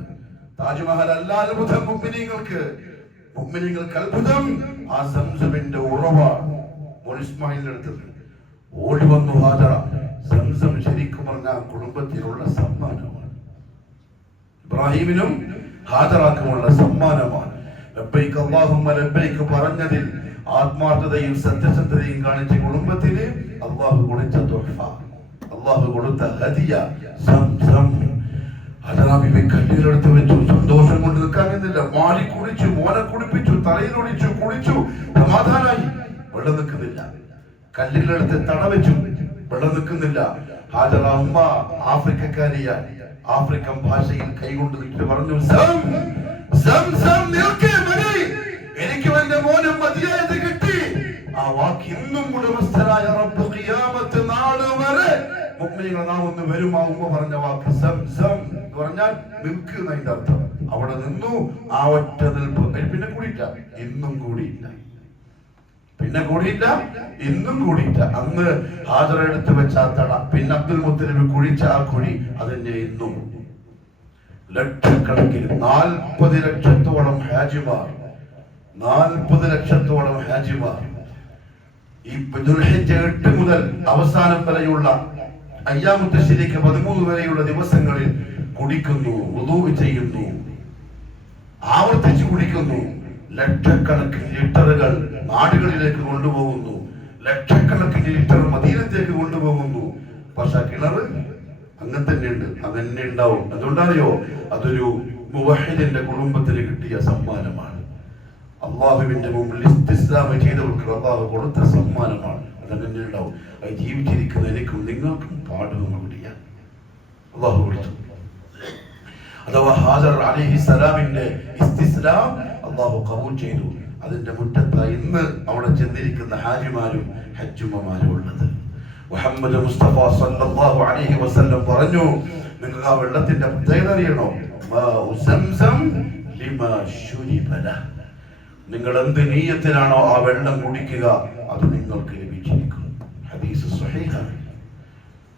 താജ്മഹൽ അല്ല അത്ഭുതം. മുഅ്മിനീങ്ങൾക്ക് അത്ഭുതം ആ സംസമിന്റെ ഉറവ. മോൻ ഇസ്മാഈലിന്റെ അടുത്തുനിന്ന് ഓടി വന്നു ഹാജറ. സംസം ശരിക്കും പറഞ്ഞ കുടുംബത്തിനുള്ള സമ്മാനമാണ്. ഇബ്രാഹിമിനും ഹാജറാക്കുമുള്ള സമ്മാനമാണ്. ലബ്ബൈക അല്ലാഹുമ്മ ലബ്ബൈക പറഞ്ഞതിൽ ആത്മാർത്ഥതയും സത്യസന്ധതയും കാണിച്ച കുടുംബത്തിന് അല്ലാഹു കൊടുത്ത തുഹഫ, അല്ലാഹു കൊടുത്ത ഹദിയ സംസം. ഹാജറ ബീവി കല്ലിലെടുത്ത് വെച്ചു. സന്തോഷം കൊണ്ട് നിൽക്കാനില്ല. മാറി കുടിച്ചു, മോനെ കുടിപ്പിച്ചു, തലയിലൊടിച്ചു, കുടിച്ചു. സമാധാനായി. വെള്ളം നിൽക്കുന്നില്ല. കല്ലിലെടുത്ത് തടവെച്ചു. വെള്ളം നിൽക്കുന്നില്ല. ഹാജറ അമ്മ ആഫ്രിക്കക്കാരിയാണ്. ആഫ്രിക്കൻ ഭാഷയിൽ കൈകൊണ്ട് നിൽക്കിട്ട് പറഞ്ഞു, എനിക്ക് എന്റെ മോനും മതിയായത് കിട്ടി. ആ വാക്ക് ഇന്നും ഉടമസ്ഥനായ റബ്ബ് ഖിയാമത്ത് നാൾ വരെ മുഅ്മിനീങ്ങളുടെ നാം ഒന്ന് വരും. ആ ഉമ്മ പറഞ്ഞ വാക്ക് സംസം എന്ന് പറഞ്ഞാൽ നിൽക്ക് എന്നതിന്റെ അർത്ഥം. അവിടെ നിന്നു ആ ഒറ്റ നിൽപ്പ്. പിന്നെ കൂടിയില്ല, ഇന്നും കൂടിയില്ല, പിന്നെ കൂടിയില്ല, ഇന്നും കൂടിയില്ല. അന്ന് ഹാജറ എടുത്ത് വെച്ച ആ തട, പിന്നെ അബ്ദുൽ മുത്തലിബ് കുഴിച്ച ആ കുഴി, അതിന്റെ ഇന്നും ലക്ഷക്കണക്കിന് 40 ലക്ഷത്തോളം ഹാജിമാർ, 40 ലക്ഷത്തോളം ഹാജിമാർ ഈ ദുൽഹിജ്ജ 8 മുതൽ അവസാനം വരെയുള്ള അയ്യാമു തശ്രീഖ് 13 വരെയുള്ള ദിവസങ്ങളിൽ കുടിക്കുന്നു, വുളൂ ചെയ്യുന്നു, ആവർത്തിച്ച് കുടിക്കുന്നു. ലക്ഷക്കണക്കിന് ലിറ്ററുകൾ നാടുകളിലേക്ക് കൊണ്ടുപോകുന്നു. ലക്ഷക്കണക്കിന് ലിറ്റർ മദീനത്തേക്ക് കൊണ്ടുപോകുന്നു. പക്ഷെ കിണർ അങ്ങനെ തന്നെയുണ്ട്, അത് തന്നെ ഉണ്ടാവും. അതുകൊണ്ടറിയോ, അതൊരു മുവഹിദിന്റെ കുടുംബത്തിന് കിട്ടിയ സമ്മാനമാണ്. അള്ളാഹുവിന്റെ മുമ്പിൽ ഇസ്തിസ്ലാം ചെയ്തവർക്ക് അള്ളാഹു കൊടുത്ത സമ്മാനമാണ്. അതങ്ങനെ ഉണ്ടാവും. അത് ജീവിച്ചിരിക്കുന്ന എനിക്കും നിങ്ങൾക്കും പാഠവും കൂടിയാണ് അള്ളാഹു കൊടുത്തു. അഥവാ ഹാജർ അലൈഹിസ്സലാമിന്റെ ഇസ്തിസ്ലാം അള്ളാഹു ഖബൂൽ ചെയ്തു. അതിന്റെ മുറ്റത്ത് ഇന്ന് അവിടെ ചെന്നിരിക്കുന്ന ഹാജിമാരും ഹജ്ജുമ്മമാരും ഉള്ളത്. മുഹമ്മദ് മുസ്തഫ സല്ലല്ലാഹു അലൈഹി വസല്ലം പറഞ്ഞു, നിങ്ങൾ ആ വെള്ളത്തിന്റെ പ്രത്യേകത അറിയണോ? നിങ്ങൾ എന്ത് നീയത്തിനാണോ ആ വെള്ളം കുടിക്കുക അത് നിങ്ങൾക്ക് ലഭിച്ചിരിക്കും. ഹദീസ് സ്വഹീഹാണ്.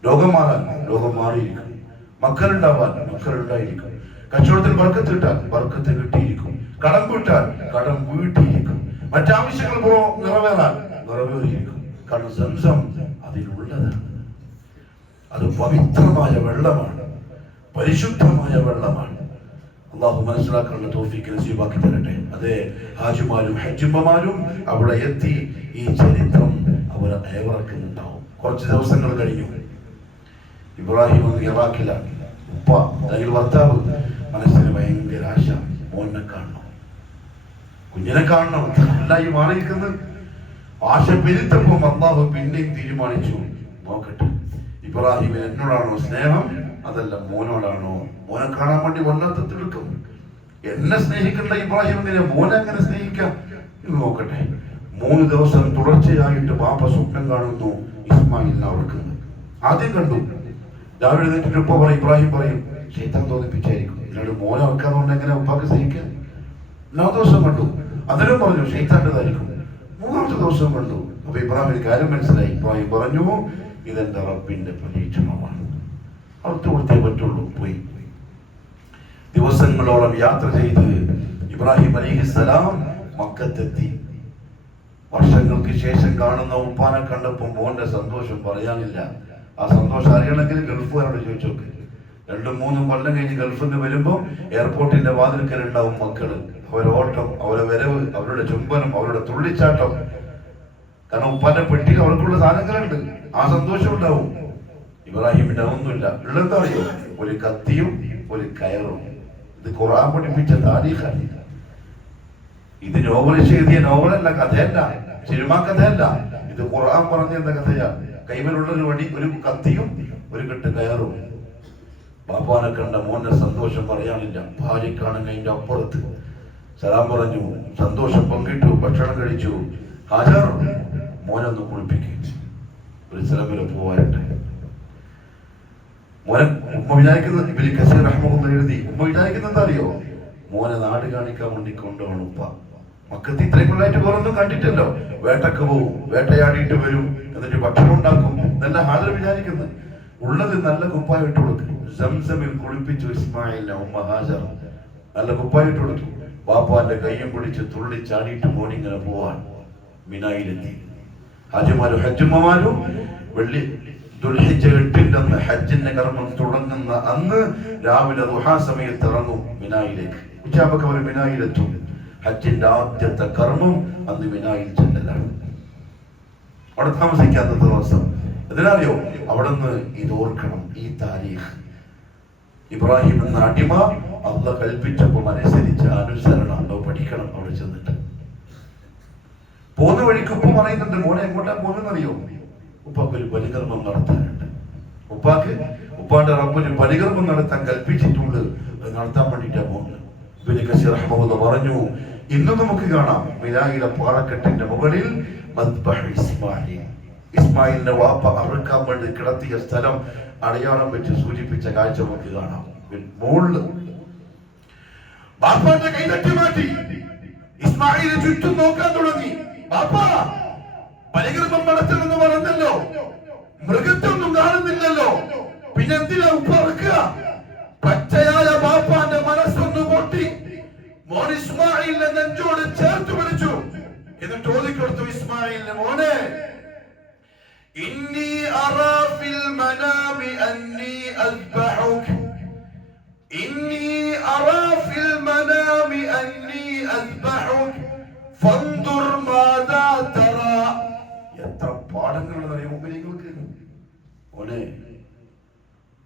രോഗം മാറാൻ രോഗം മാറിയിരിക്കും, മക്കളുണ്ടാവാൻ മക്കളുണ്ടായിരിക്കും, കച്ചവടത്തിൽ ബർക്കത്ത് കിട്ടാൻ ബർക്കത്ത് കിട്ടിയിരിക്കും, കടം വീട്ടാൻ കടം വീട്ടിയിരിക്കും, മറ്റാവശ്യങ്ങൾ നിറവേറാൻ നിറവേറിയിരിക്കും. കാരണം സംസം അതിലുള്ളതാണ്. അത് പവിത്രമായ വെള്ളമാണ്, പരിശുദ്ധമായ വെള്ളമാണ്. അള്ളാഹു മനസ്സിലാക്കാനുള്ള തൗഫീഖ് നസീബാക്കി തരട്ടെ. അതെ, ഹാജിമാരും ഹജ്ജുമ്മമാരും അവിടെ എത്തി ഈ ചരിത്രം അവർ ഏവർക്കുന്നുണ്ടാവും. കുറച്ച് ദിവസങ്ങൾ കഴിഞ്ഞു. ഇബ്രാഹിം ഇറാഖിലാണ്. ഉപ്പ അല്ലെങ്കിൽ ഭർത്താവ് മനസ്സിന് ഭയങ്കര ആശ, മോനെ കാണണം, കുഞ്ഞിനെ കാണണം. എല്ലായി മാറിയിരിക്കുന്നത് ആശ പെരുത്തപ്പം അള്ളാഹു പിന്നെയും തീരുമാനിച്ചു, നോക്കട്ടെ ഇബ്രാഹിമിന് എന്നോടാണോ സ്നേഹം, അതല്ല മോനോടാണോ? മോനെ കാണാൻ വേണ്ടി വല്ലാത്തെടുക്കും. എന്നെ സ്നേഹിക്കേണ്ട ഇബ്രാഹിമിനെ മോനെ എങ്ങനെ സ്നേഹിക്കാം എന്ന് നോക്കട്ടെ. 3 ദിവസം തുടർച്ചയായിട്ട് ബാപ്പ സ്വപ്നം കാണുന്നു ഇസ്മായിലിനെ അവർക്കുന്നത്. ആദ്യം കണ്ടു, രാവിലെ എഴുന്നേറ്റിട്ട് ഉപ്പ പറയും, ഇബ്രാഹിം പറയും, ശൈത്താൻ തോന്നിപ്പിച്ചായിരിക്കും, എന്നോട് മോനെ വെക്കാതുകൊണ്ട് എങ്ങനെ ഉപ്പാക്ക് സ്നേഹിക്കാം. 4 ദിവസം കണ്ടു, അതിനും പറഞ്ഞു ശൈത്താന്റേതായിരിക്കും. 3ാമത്തെ ദിവസം കണ്ടു. അപ്പൊ ഇബ്രാഹിമിന് കാര്യം മനസ്സിലായി. ഇബ്രാഹിം പറഞ്ഞു, ഇതെന്റെ റബ്ബിന്റെ പരീക്ഷണമാണ്, അടുത്ത് കൊടുത്തേ പറ്റുള്ളൂ. പോയി ദിവസങ്ങളോളം യാത്ര ചെയ്ത് ഇബ്രാഹിം അലൈഹിസ്സലാം മക്കത്തെത്തി. വർഷങ്ങൾക്ക് ശേഷം കാണുന്ന ഉപ്പാനെ കണ്ടപ്പോൾ മോന്റെ സന്തോഷം പറയാനില്ല. ആ സന്തോഷം അറിയണമെങ്കിൽ ഗൾഫുകാരോട് ചോദിച്ചു നോക്ക്. 2-3 കൊല്ലം കഴിഞ്ഞ് ഗൾഫിൽ നിന്ന് വരുമ്പോൾ എയർപോർട്ടിന്റെ വാതിൽക്കലുണ്ടാവും മക്കള്. അവരോട്ടം, അവരുടെ വരവ്, അവരുടെ ചുംബനം, അവരുടെ തുള്ളിച്ചാട്ടം. കാരണം ഉപ്പാന്റെ പെട്ടിയിൽ അവർക്കുള്ള സാധനങ്ങളുണ്ട്. ആ സന്തോഷം ഉണ്ടാവും. ഇബ്രാഹിമിന്റെ ഒന്നുമില്ല. ഉള്ളതെന്താ അറിയോ? ഒരു കത്തിയും ഒരു കയറും. ഇത് ഖുർആൻ പഠിപ്പിച്ച താരീഖാണ്. ഇത് നോവലിസ്റ്റ് എഴുതിയ നോവലല്ല, കഥയല്ല, സിനിമാ കഥയല്ല. ഇത് ഖുർആൻ പറഞ്ഞ കഥയാണ്. കൈമലുള്ളൊരു വടി, ഒരു കത്തിയും ഒരു കെട്ട് കയറും. ബാപ്പാനെ കണ്ട മോന്റെ സന്തോഷം പറയാനില്ല. ഭാര്യക്കാണെങ്കിൽ അതിന്റെ അപ്പുറത്ത് സലാം പറഞ്ഞു, സന്തോഷം പങ്കിട്ടു, ഭക്ഷണം കഴിച്ചു. ഹാജർ, മോനൊന്ന് കുളിപ്പിക്കും, ഒരു സ്ഥലം വരെ പോവായിട്ട്. മോനെ ഉമ്മ വിചാരിക്കുന്നത്, ഇബ്നു കസീർ റഹ്മത്തുള്ളാഹി എഴുതി, ഉമ്മ വിചാരിക്കുന്നത് എന്താ അറിയോ? മോനെ നാട് കാണിക്കാൻ വേണ്ടി കൊണ്ടുപോകണം ഉപ്പ. മക്കത്ത് ഇത്രയും കൊള്ളായിട്ട് വേറൊന്നും കണ്ടിട്ടല്ലോ. വേട്ടക്ക് പോവും, വേട്ടയാടിയിട്ട് വരും, എന്നിട്ട് ഭക്ഷണം ഉണ്ടാക്കും. ഇതെല്ലാം ഹാജർ വിചാരിക്കുന്നത്. ഉള്ളത് നല്ല കുപ്പായിട്ട് കൊടുക്കും. സംസമിൽ കുളിപ്പിച്ചു ഇസ്മായിലിനെ ഉമ്മ ഹാജർ. നല്ല കുപ്പായിട്ട് കൊടുത്തു. ബാപ്പാന്റെ കയ്യും പിടിച്ച് തുള്ളി ചാടിയിട്ട് മോനിങ്ങനെ പോവാൻ മിനായിലെത്തി. ഹാജിമാരും ഹജ്ജുമ്മമാരും വെള്ളി ദുൽഹിജ്ജ 8 അന്ന് ഹജ്ജിന്റെ കർമ്മം തുടങ്ങുന്ന അന്ന് രാവിലെ ദുഹാ സമയത്ത് ഇറങ്ങും മിനായിലേക്ക്. ഉച്ചയാകുമ്പോൾ അവർ മിനായിലെത്തും. ഹജ്ജിന്റെ ആദ്യത്തെ കർമ്മം അന്ന് മിനായിൽ ചെല്ലലാണ്. അവിടെ താമസിക്കാത്ത ദിവസം എന്തിനറിയോ? അവിടെ നിന്ന് ഇത് ഓർക്കണം, ഈ താരീഖ്. ഇബ്രാഹിം എന്ന അടിമ അള്ളാഹ് കൽപ്പിച്ചപ്പോൾ അനുസരിച്ച അനുസരണം പഠിക്കണം. അവിടെ ചെന്നിട്ട് പോകുന്ന വഴിക്ക് ഉപ്പ പറയുന്നുണ്ട്, മോനെ എങ്ങോട്ടാ പോകുന്നറിയോ? ഉപ്പാക്ക് ഒരു ബലികർമ്മം നടത്താനുണ്ട്. ഉപ്പാന്റെ റബ്ബിന് ബലികർമ്മം നടത്താൻ കൽപ്പിച്ചിട്ടുണ്ട്. അത് നടത്താൻ വേണ്ടിയിട്ടാ പോകുന്നത്. ഇബ്നു കസീർ റഹ്മത്തുള്ളാഹി പറഞ്ഞു, ഇന്ന് നമുക്ക് കാണാം മിനായിലെ പാറക്കെട്ടിന്റെ മുകളിൽ മദ്ബഹ് ഇസ്മായിൽ, ഇസ്മായിലിന്റെ വാപ്പ അറുക്കാൻ വേണ്ടി കിടത്തിയ സ്ഥലം അടയാളം വെച്ച് സൂചിപ്പിച്ച കാഴ്ച നമുക്ക് കാണാം. മുകളിൽ ബാപ്പാന്റെ കൈ തട്ടി മാറ്റി ഇസ്മായിലിനെ ചുറ്റും നോക്കാൻ തുടങ്ങി. ബാപ്പ ബലികർമ്മം നടത്തണമെന്ന് പറഞ്ഞല്ലോ, മൃഗത്തൊന്നും കാണുന്നില്ലല്ലോ, പിന്നെന്തിനാ ഉപ്പ ഇറക്കുക? പച്ചയായ ബാപ്പാന്റെ മനസ്സൊന്നു പൊട്ടി. മോൻ ഇസ്മായിലിനെ നെഞ്ചോട് ചേർത്ത് പിടിച്ചു. എന്നിട്ട് ഓതിക്കൊടുത്തു ഇസ്മായിലിന്, മോനെ ഇന്നി അറാ ഫിൽ മനാമി അന്നി അസ്ബഹുക, ഇന്നി അറാ ഫിൽ മനാമി അന്നി അസ്ബഹുക ഫൻദുർ മാദാ തറാ. എത്ര പാഠങ്ങളാണ് മുമ്പിലേക്ക്. മോനെ,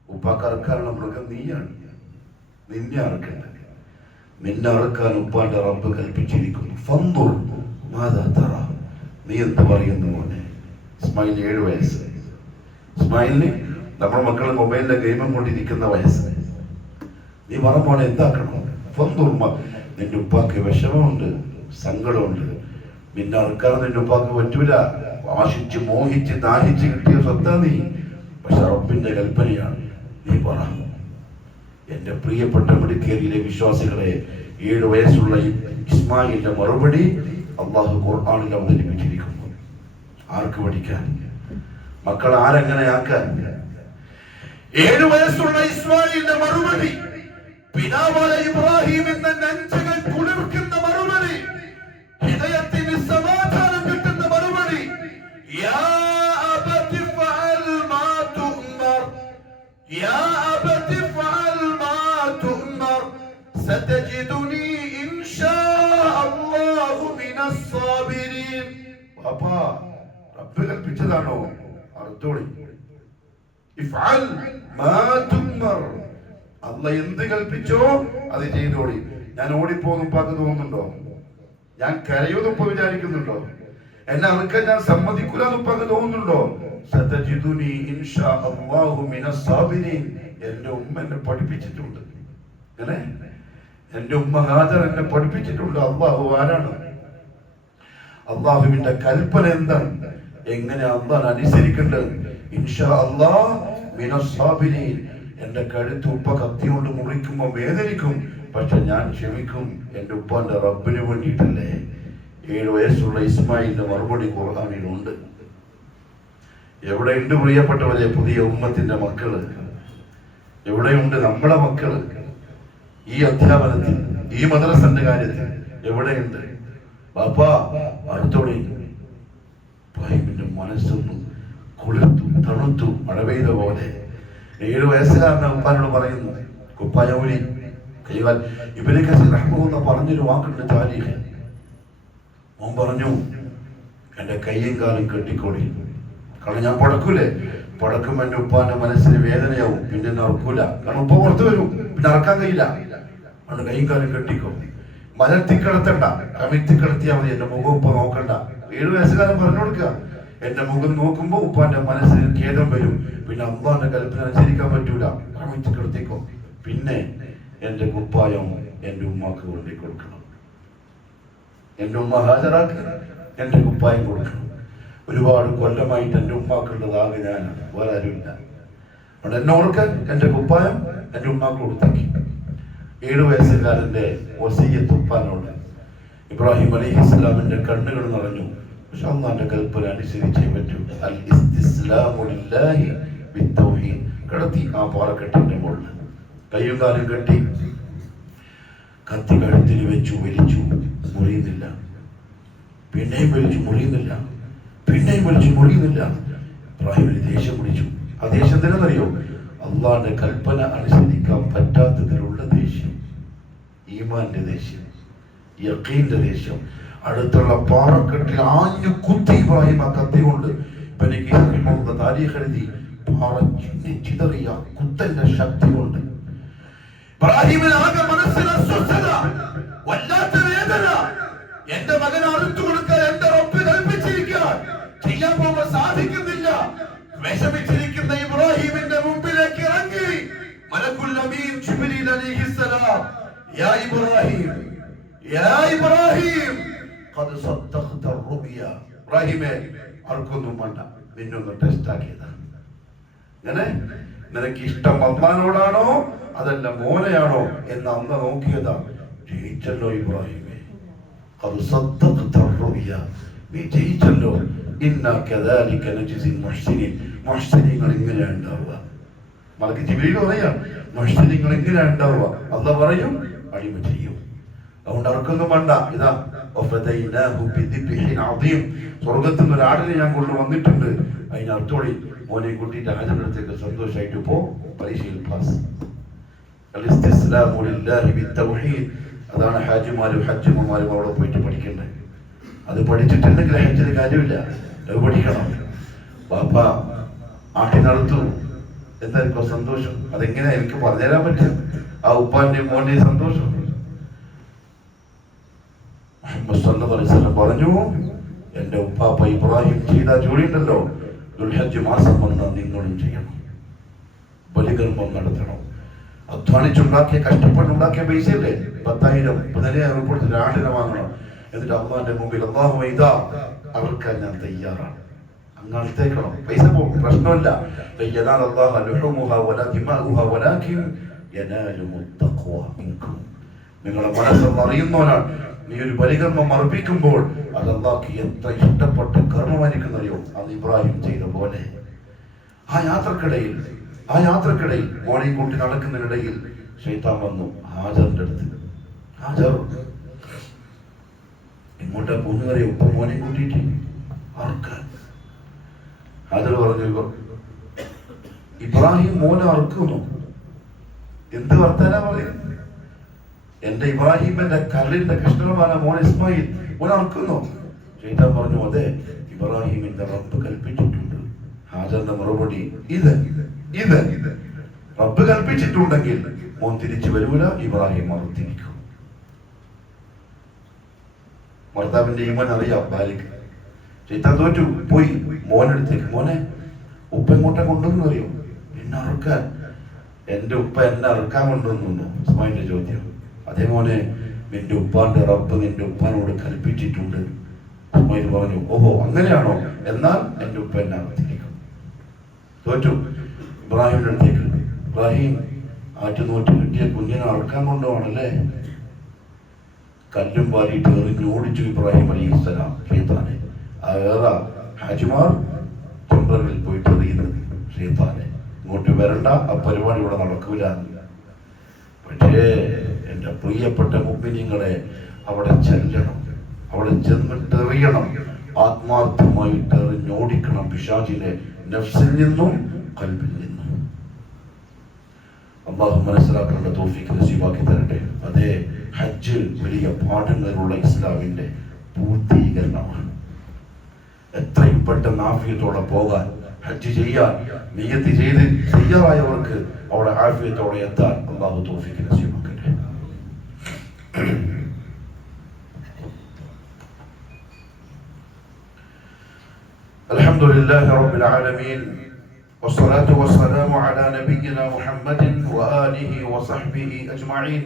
ഉപ്പാക്ക് അറുക്കാനുള്ള മൃഗം നീയാണ്, നിന്നെ അറുക്കണ്ട. നിന്നെ അറുക്കാൻ ഉപ്പാന്റെ റബ്ബ് കൽപ്പിച്ചിരിക്കുന്നു. ഫൻദുർ മാദാ തറാ, നീ എന്ത് പറയുന്നു മോനെ? ഇസ്മായിൽ 7 വയസ്സ്. ഇസ്മായിലിന് നമ്മുടെ മക്കൾ മൊബൈലിലെ ഗെയിമും കൊണ്ടിരിക്കുന്ന വയസ്സ്. നീ പറഞ്ഞ എന്താക്കണം? ഫൻദുർ, നിന്റെ ഉപ്പാക്ക് വിഷമമുണ്ട്, സങ്കടമുണ്ട്. നിന്നെ അറുക്കാൻ നിന്റെ ഉപ്പാക്ക് പറ്റൂല. ആശിച്ച് മോഹിച്ച് ദാഹിച്ച് കിട്ടിയ സ്വത്താ നീ. പക്ഷെ റബ്ബിന്റെ കൽപ്പനയാണ്. നീ പറ. എന്റെ പ്രിയപ്പെട്ട മെഡിക്കേരിയിലെ വിശ്വാസികളെ, 7 വയസ്സുള്ള ഇസ്മായിലിന്റെ മറുപടി അള്ളാഹു ഖുർആനിൽ അവതരിപ്പിച്ചിരിക്കുന്നു. ആർക്ക് പഠിക്കാൻ? മക്കൾ ആരെങ്ങനെയാക്കാൻ? 7 വയസ്സുള്ള ഇസ്മായിലിന്റെ മറുപടി, പിതാവായ ഇബ്രാഹിം എന്ന നെഞ്ചുകൾ കുളിർക്കുന്ന മറുപടി, ഹൃദയത്തിന് സമാധാനം കിട്ടുന്ന മറുപടി. യാ അബതി ഫഅൽ മാ തുഅ്മർ, യാ അബതി ഫഅൽ മാ തുഅ്മർ സതജിദുനി ഇൻഷാ അല്ലാഹു മിനസ് സാബിരീൻ. ബാപ്പാ, റബ്ബ് കൽപ്പിച്ചതാണോ? അർത്തോളി. ഇഫ്അൽ മാ തുഅ്മർ, അല്ലാഹ് എന്ത് കൽപ്പിച്ചോ അത് ചെയ്തോളി. ഞാൻ ഓടിപ്പോകുന്നു ഉപ്പാക്ക് തോന്നുന്നുണ്ടോ? ഞാൻ കരയുന്നു ഉപ്പ വിചാരിക്കുന്നുണ്ടോ? എന്നെ അറുക്കാൻ ഞാൻ സമ്മതിക്കൂല ഉപ്പാക്ക് തോന്നുന്നുണ്ടോ? സതജിദുനി ഇൻഷാ അല്ലാഹു മിനസ് സാബിരീൻ. എന്റെ ഉമ്മ എന്നെ പഠിപ്പിച്ചിട്ടുണ്ട്. അങ്ങനെ എന്റെ ഉമ്മ ഹാജർ എന്നെ പഠിപ്പിച്ചിട്ടുണ്ട്. അല്ലാഹു ആരാണ്? അല്ലാഹുവിന്റെ കൽപ്പന എന്താണ്? എങ്ങനെ അല്ലാഹ് അനുസരിക്കേണ്ടത്? ഇൻഷാ അല്ലാഹ് മിനസ് സാബിരീൻ. എന്റെ കഴുത്ത് ഉപ്പ കത്തി കൊണ്ട് മുറിക്കുമ്പോ വേദനിക്കും, പക്ഷെ ഞാൻ ക്ഷമിക്കും. എന്റെ ഉപ്പാന്റെ റബ്ബിന് വേണ്ടിയിട്ടല്ലേ. 7 വയസ്സുള്ള ഇസ്മായിലിന്റെ മറുപടി ഖുർആനിലുണ്ട്. എവിടെയുണ്ട് പ്രിയപ്പെട്ടവരെ പുതിയ ഉമ്മത്തിന്റെ മക്കള്? എവിടെയുണ്ട് നമ്മളെ മക്കള്? ഈ അധ്യാപനത്തിൽ, ഈ മദ്രസന്റെ കാര്യത്തിൽ എവിടെയുണ്ട്? ബാപ്പാ അടുത്തോടെ ഇബ്രാഹിമിന്റെ മനസ്സൊന്നും കുളിർത്തു, തണുത്തു, മഴ പെയ്ത പോലെ. 7 വയസ്സുകാരനെ ഉപ്പാനോട് പറയുന്നു, കുപ്പായൂരി കൈകാൽ. ഇബ്നു കസീർ റഹ്മത്തുള്ളാഹി പറഞ്ഞൊരു വാക്കുണ്ട് താരീഖ്. മോൻ പറഞ്ഞു, എന്റെ കയ്യും കാലും കെട്ടിക്കോളി, കാരണം ഞാൻ പടക്കൂലേ, പടക്കുമ്പോ എന്റെ ഉപ്പാന്റെ മനസ്സിന് വേദനയാവും, പിന്നെ നടക്കൂല, കാരണം ഉപ്പ പുറത്തു വരും, പിന്നെ നടക്കാൻ കഴിയില്ല. അതുകൊണ്ട് കൈയും കാലും കെട്ടിക്കോ, മലർത്തി കിടത്തണ്ട, കമിഴ്ത്തി കിടത്തിയാൽ മതി, എന്റെ മുഖം ഉപ്പ നോക്കണ്ട. 7 വയസ്സുകാരൻ പറഞ്ഞു കൊടുക്കുക, എന്റെ മുഖം നോക്കുമ്പോ ഉപ്പാന്റെ മനസ്സിന് ഖേദം വരും, പിന്നെ അള്ളാന്റെ കൽപ്പന അനുസരിക്കാൻ പറ്റൂല, കമിഴ്ത്തി കിടത്തിക്കോ. പിന്നെ എന്റെ കുപ്പായം എന്റെ ഉമ്മാക്ക് കൊണ്ടു കൊടുക്കണം, എന്റെ ഉമ്മ ഹാജരാക്കുക, എന്റെ കുപ്പായം കൊടുക്കണം. ഒരുപാട് കൊല്ലമായിട്ട് എന്റെ ഉമ്മാക്കുള്ളതാകെ ഞാനാണ്, വേറെ ആരുമില്ല. അതുകൊണ്ട് എന്നെ ഓർക്കാൻ എന്റെ കുപ്പായം എന്റെ ഉമ്മാക്ക് കൊടുത്തേക്ക്. 7 വയസ്സുകാരന്റെ വസിയ്യത്ത് ഉപ്പാനോട്. ഇബ്രാഹിം അലൈഹിസ്സലാമിന്റെ കണ്ണുകൾ നിറഞ്ഞു. പക്ഷെ അള്ളാന്റെ കൽപ്പന അനുസരിച്ചേ പറ്റൂ. അൽ ഇസ്തിസ്ലാമു ലില്ലാഹി ബിത്തൗഹീദ്. കിടത്തി ആ പാറക്കെട്ടിന്റെ മുകളിൽ കയ്യും കാലും കെട്ടി, കത്തി കഴുത്തിൽ വെച്ചു, വലിച്ചു, മുറിയുന്നില്ല. പിന്നെയും വലിച്ചു, മുറിയുന്നില്ല. പിന്നെയും വലിച്ചു, മുറിയുന്നില്ല. ഇബ്രാഹിമിന് ദേഷ്യം പിടിച്ചു. ആ ദേഷ്യം തന്നെന്നറിയോ? അള്ളാന്റെ കൽപ്പന അനുസരിക്കാൻ പറ്റാത്തതിലുള്ള ദേഷ്യം, ഈമാന്റെ ദേഷ്യം, യഖീന്റെ ദേഷ്യം. അടുത്തുള്ള പാറക്കെട്ടിൽ ആഞ്ഞു കുത്തി ഇബ്രാഹിം ആ കത്തി കൊണ്ട്. താരീഖ് എഴുതി, പാറ ചിതറിയ കുത്തന്റെ ശക്തി കൊണ്ട് ഇബ്രാഹിമിന് ആകെ മനസ്സിന് അസ്വസ്ഥത, വല്ലാത്ത വേദന. എന്റെ മകനെ അറുത്തു കൊടുക്കാൻ എന്റെ റബ്ബ് കൽപ്പിച്ചിരിക്കാൻ ചെയ്യാൻ പോകുമ്പോൾ സാധിക്കുന്നില്ല. വിഷമിച്ചിരിക്കുന്ന ഇബ്രാഹിമിന്റെ മുമ്പിലേക്ക് ഇറങ്ങി മലക്കുൽ അമീൻ ജിബ്രീൽ അലൈഹിസ്സലാം, യാ ഇബ്രാഹിം, യാ ഇബ്രാഹിം, ഖദ് സദ്ദഖത റുബിയ. ഇബ്രാഹിമേ, ആർക്കൊന്നും വേണ്ട, നിന്നൊന്ന് ടെസ്റ്റ് ആക്കിയതാണ്. അങ്ങനെ നിനക്ക് ഇഷ്ടം അള്ളാനോടാണോ അതല്ല മോനെയാണോ എന്ന് അന്ന് നോക്കിയതാ. ജയിച്ചല്ലോ ഇബ്രാഹിമേ, ഖദ് സദ്ദഖത റുബിയ, നീ ജയിച്ചല്ലോ. ഇന്നാ കദാലിക നജ്സിൽ മുഹ്സിനീൻ. മുഹ്സിനീങ്ങൾ ഇങ്ങനെയാണ് ഉണ്ടാവുക. മലക്ക് ജിബ്രീൽ പറയാ, മുഹ്സിനീങ്ങൾ ഇങ്ങനെയാണ് ഉണ്ടാവുക. അല്ലാഹ് പറയും, അടിമ ചെയ്യും. അതുകൊണ്ട് അവർക്കൊന്നും വേണ്ട. ഇതാ സ്വർഗത്തിൽ നിന്ന് ഒരാടിനെ ഞാൻ കൊണ്ടുവന്നിട്ടുണ്ട്, അതിന് അർത്ഥോടി മോനെ കൂട്ടിയിട്ട് ഹാജറടുത്തേക്ക് സന്തോഷമായിട്ട് പോ, പരീക്ഷയിൽ പാസ്. അതാണ് ഹാജിമാരും ഹജ്ജുമാരും അവിടെ പോയിട്ട് പഠിക്കേണ്ടത്. അത് പഠിച്ചിട്ടുണ്ടെങ്കിൽ ഹജ്ജിന് കാര്യമില്ല, അത് പഠിക്കണം. ബാപ്പ ആട്ടി നടത്തു, എന്തായിരിക്കും സന്തോഷം? അതെങ്ങനെയാ എനിക്ക് പറഞ്ഞുതരാൻ പറ്റും? ആ ഉപ്പാന്റെയും മോന്റെയും സന്തോഷം. പറഞ്ഞു, എന്റെ ഉപ്പാപ്പ ഇബ്രാഹിം ചെയ്ത ജോലി ഉണ്ടല്ലോ, ദുൽഹജ്ജ് മാസം വന്നാൽ നിങ്ങളും ചെയ്യണം, ബലികർമ്മം നടത്തണം. അധ്വാനിച്ചുണ്ടാക്കിയ, കഷ്ടപ്പെട്ടുണ്ടാക്കിയ പൈസയല്ലേ, 10,000 15,000 കൊടുത്തിട്ട് ആടിനെ വാങ്ങണം. എന്നിട്ട് അള്ളാന്റെ മുമ്പിൽ, അല്ലാഹുമ്മ ഇതാ അവർക്ക് ഞാൻ തയ്യാറാണ്, അങ്ങ് അടുത്തേക്കണം. പൈസ പോകും, പ്രശ്നമില്ല. നിങ്ങളുടെ മനസ്സൊന്ന് അറിയുന്നവനാണ്. നീ ഒരു ബലികർമ്മം അർപ്പിക്കുമ്പോൾ അത് അല്ലാഹുക്ക് എത്ര ഇഷ്ടപ്പെട്ട കർമ്മമായിരിക്കുന്നറിയോ? അത് ഇബ്രാഹിം ചെയ്ത പോലെ. ആ യാത്രക്കിടയിൽ മോനെയും കൂട്ടി നടക്കുന്നതിനിടയിൽ ശൈത്താൻ വന്നു ഹാജറിന്റെ അടുത്ത്. ഹാജർ ഇങ്ങോട്ടാ പോകുന്നവരെ ഉപ്പ മോനെ കൂട്ടിയിട്ട് അറുക്കാൻ. ഹാജർ പറഞ്ഞു, ഇബ്രാഹിം മോനെ അറുക്കുന്നു. എന്ത് വർത്താനാ പറയുന്നത്? എന്റെ ഇബ്രാഹിമിന്റെ കല്ലിന്റെ കൃഷ്ണമാണ് മോൻ ഇസ്മായിൽ, മോൻ അറുക്കുന്നു. ശൈത്താൻ പറഞ്ഞു, അതെ, ഇബ്രാഹിമിന്റെ റബ്ബ് കൽപ്പിച്ചിട്ടുണ്ട്. ഹാജറിന്റെ മറുപടി, ഇത് റബ്ബ് കൽപ്പിച്ചിട്ടുണ്ടെങ്കിൽ മോൻ തിരിച്ചു വരൂല, ഇബ്രാഹിം മറുത്തിരിക്കും. ഭർത്താവിന്റെ ഈമാൻ അറിയാം ഭാര്യക്ക്. ശൈത്താൻ തോറ്റു പോയി മോനെടുത്തേക്ക്. മോനെ, ഉപ്പ ഇങ്ങോട്ടെ കൊണ്ടുവന്നു അറിയോ? എന്നെ അറുക്കാൻ. എന്റെ ഉപ്പ എന്നെ അറുക്കാൻ കൊണ്ടുവന്നു. ഇസ്മായിലിന്റെ ചോദ്യം. അതേ മോനെ, നിന്റെ ഉപ്പാന്റെ റബ്ബ് നിന്റെ ഉപ്പാനോട് കൽപ്പിച്ചിട്ടുണ്ട്. ഇസ്മായിൽ പറഞ്ഞു, ഓഹോ അങ്ങനെയാണോ? എന്നാൽ എന്റെ ഉപ്പ എന്നെ അറുത്തിരിക്കും. തോറ്റു. ഇബ്രാഹിമിന്റെ അടുത്തേക്ക്. ഇബ്രാഹിം, ആറ്റുനോറ്റ് കിട്ടിയ കുഞ്ഞിനെ അറുക്കാൻ കൊണ്ടുപോകണല്ലേ? കല്ലും വാരിയിട്ട് എറിഞ്ഞോടിച്ചു ഇബ്രാഹിം അലൈഹിസ്സലാം ഷൈത്താനെ. ആ ഏറെ ഹാജിമാർ ചുംറകളിൽ പോയിട്ട് എറിയുന്നത് ഷൈത്താനെ. ഇങ്ങോട്ട് വരണ്ട, ആ പരിപാടി ഇവിടെ നടക്കൂല. പക്ഷേ എൻ്റെ പ്രിയപ്പെട്ട മുഅ്മിനീങ്ങളെ, അവിടെ ചെല്ലണം, അവിടെ ചെന്നിട്ടെറിയണം, ആത്മാർത്ഥമായിട്ട് എറിഞ്ഞോടിക്കണം പിശാചിനെ, നഫ്സിൽ നിന്നും ഖൽബിൽ നിന്നും. അള്ളാഹു മനസ്സിലാക്കേണ്ട തൗഫീഖ് നസീബാക്കി തരട്ടെ. അതേ ഹജ്ജ് വലിയ പാഠങ്ങളുള്ള ഇസ്ലാമിന്റെ പൂർത്തീകരണമാണ്. എത്രയും പെട്ടെന്ന് ആഫിയത്തോടെ പോകാൻ, ഹജ്ജ് ചെയ്യാൻ നിയ്യത്ത് ചെയ്ത് തയ്യാറായവർക്ക് അവിടെ ആഫിയത്തോടെ എത്താൻ അള്ളാഹു തൗഫീഖ് നസീബാക്കട്ടെ. അൽഹംദുലില്ലാഹി റബ്ബിൽ ആലമീൻ والصلاة والسلام على نبينا محمد وآله وصحبه أجمعين.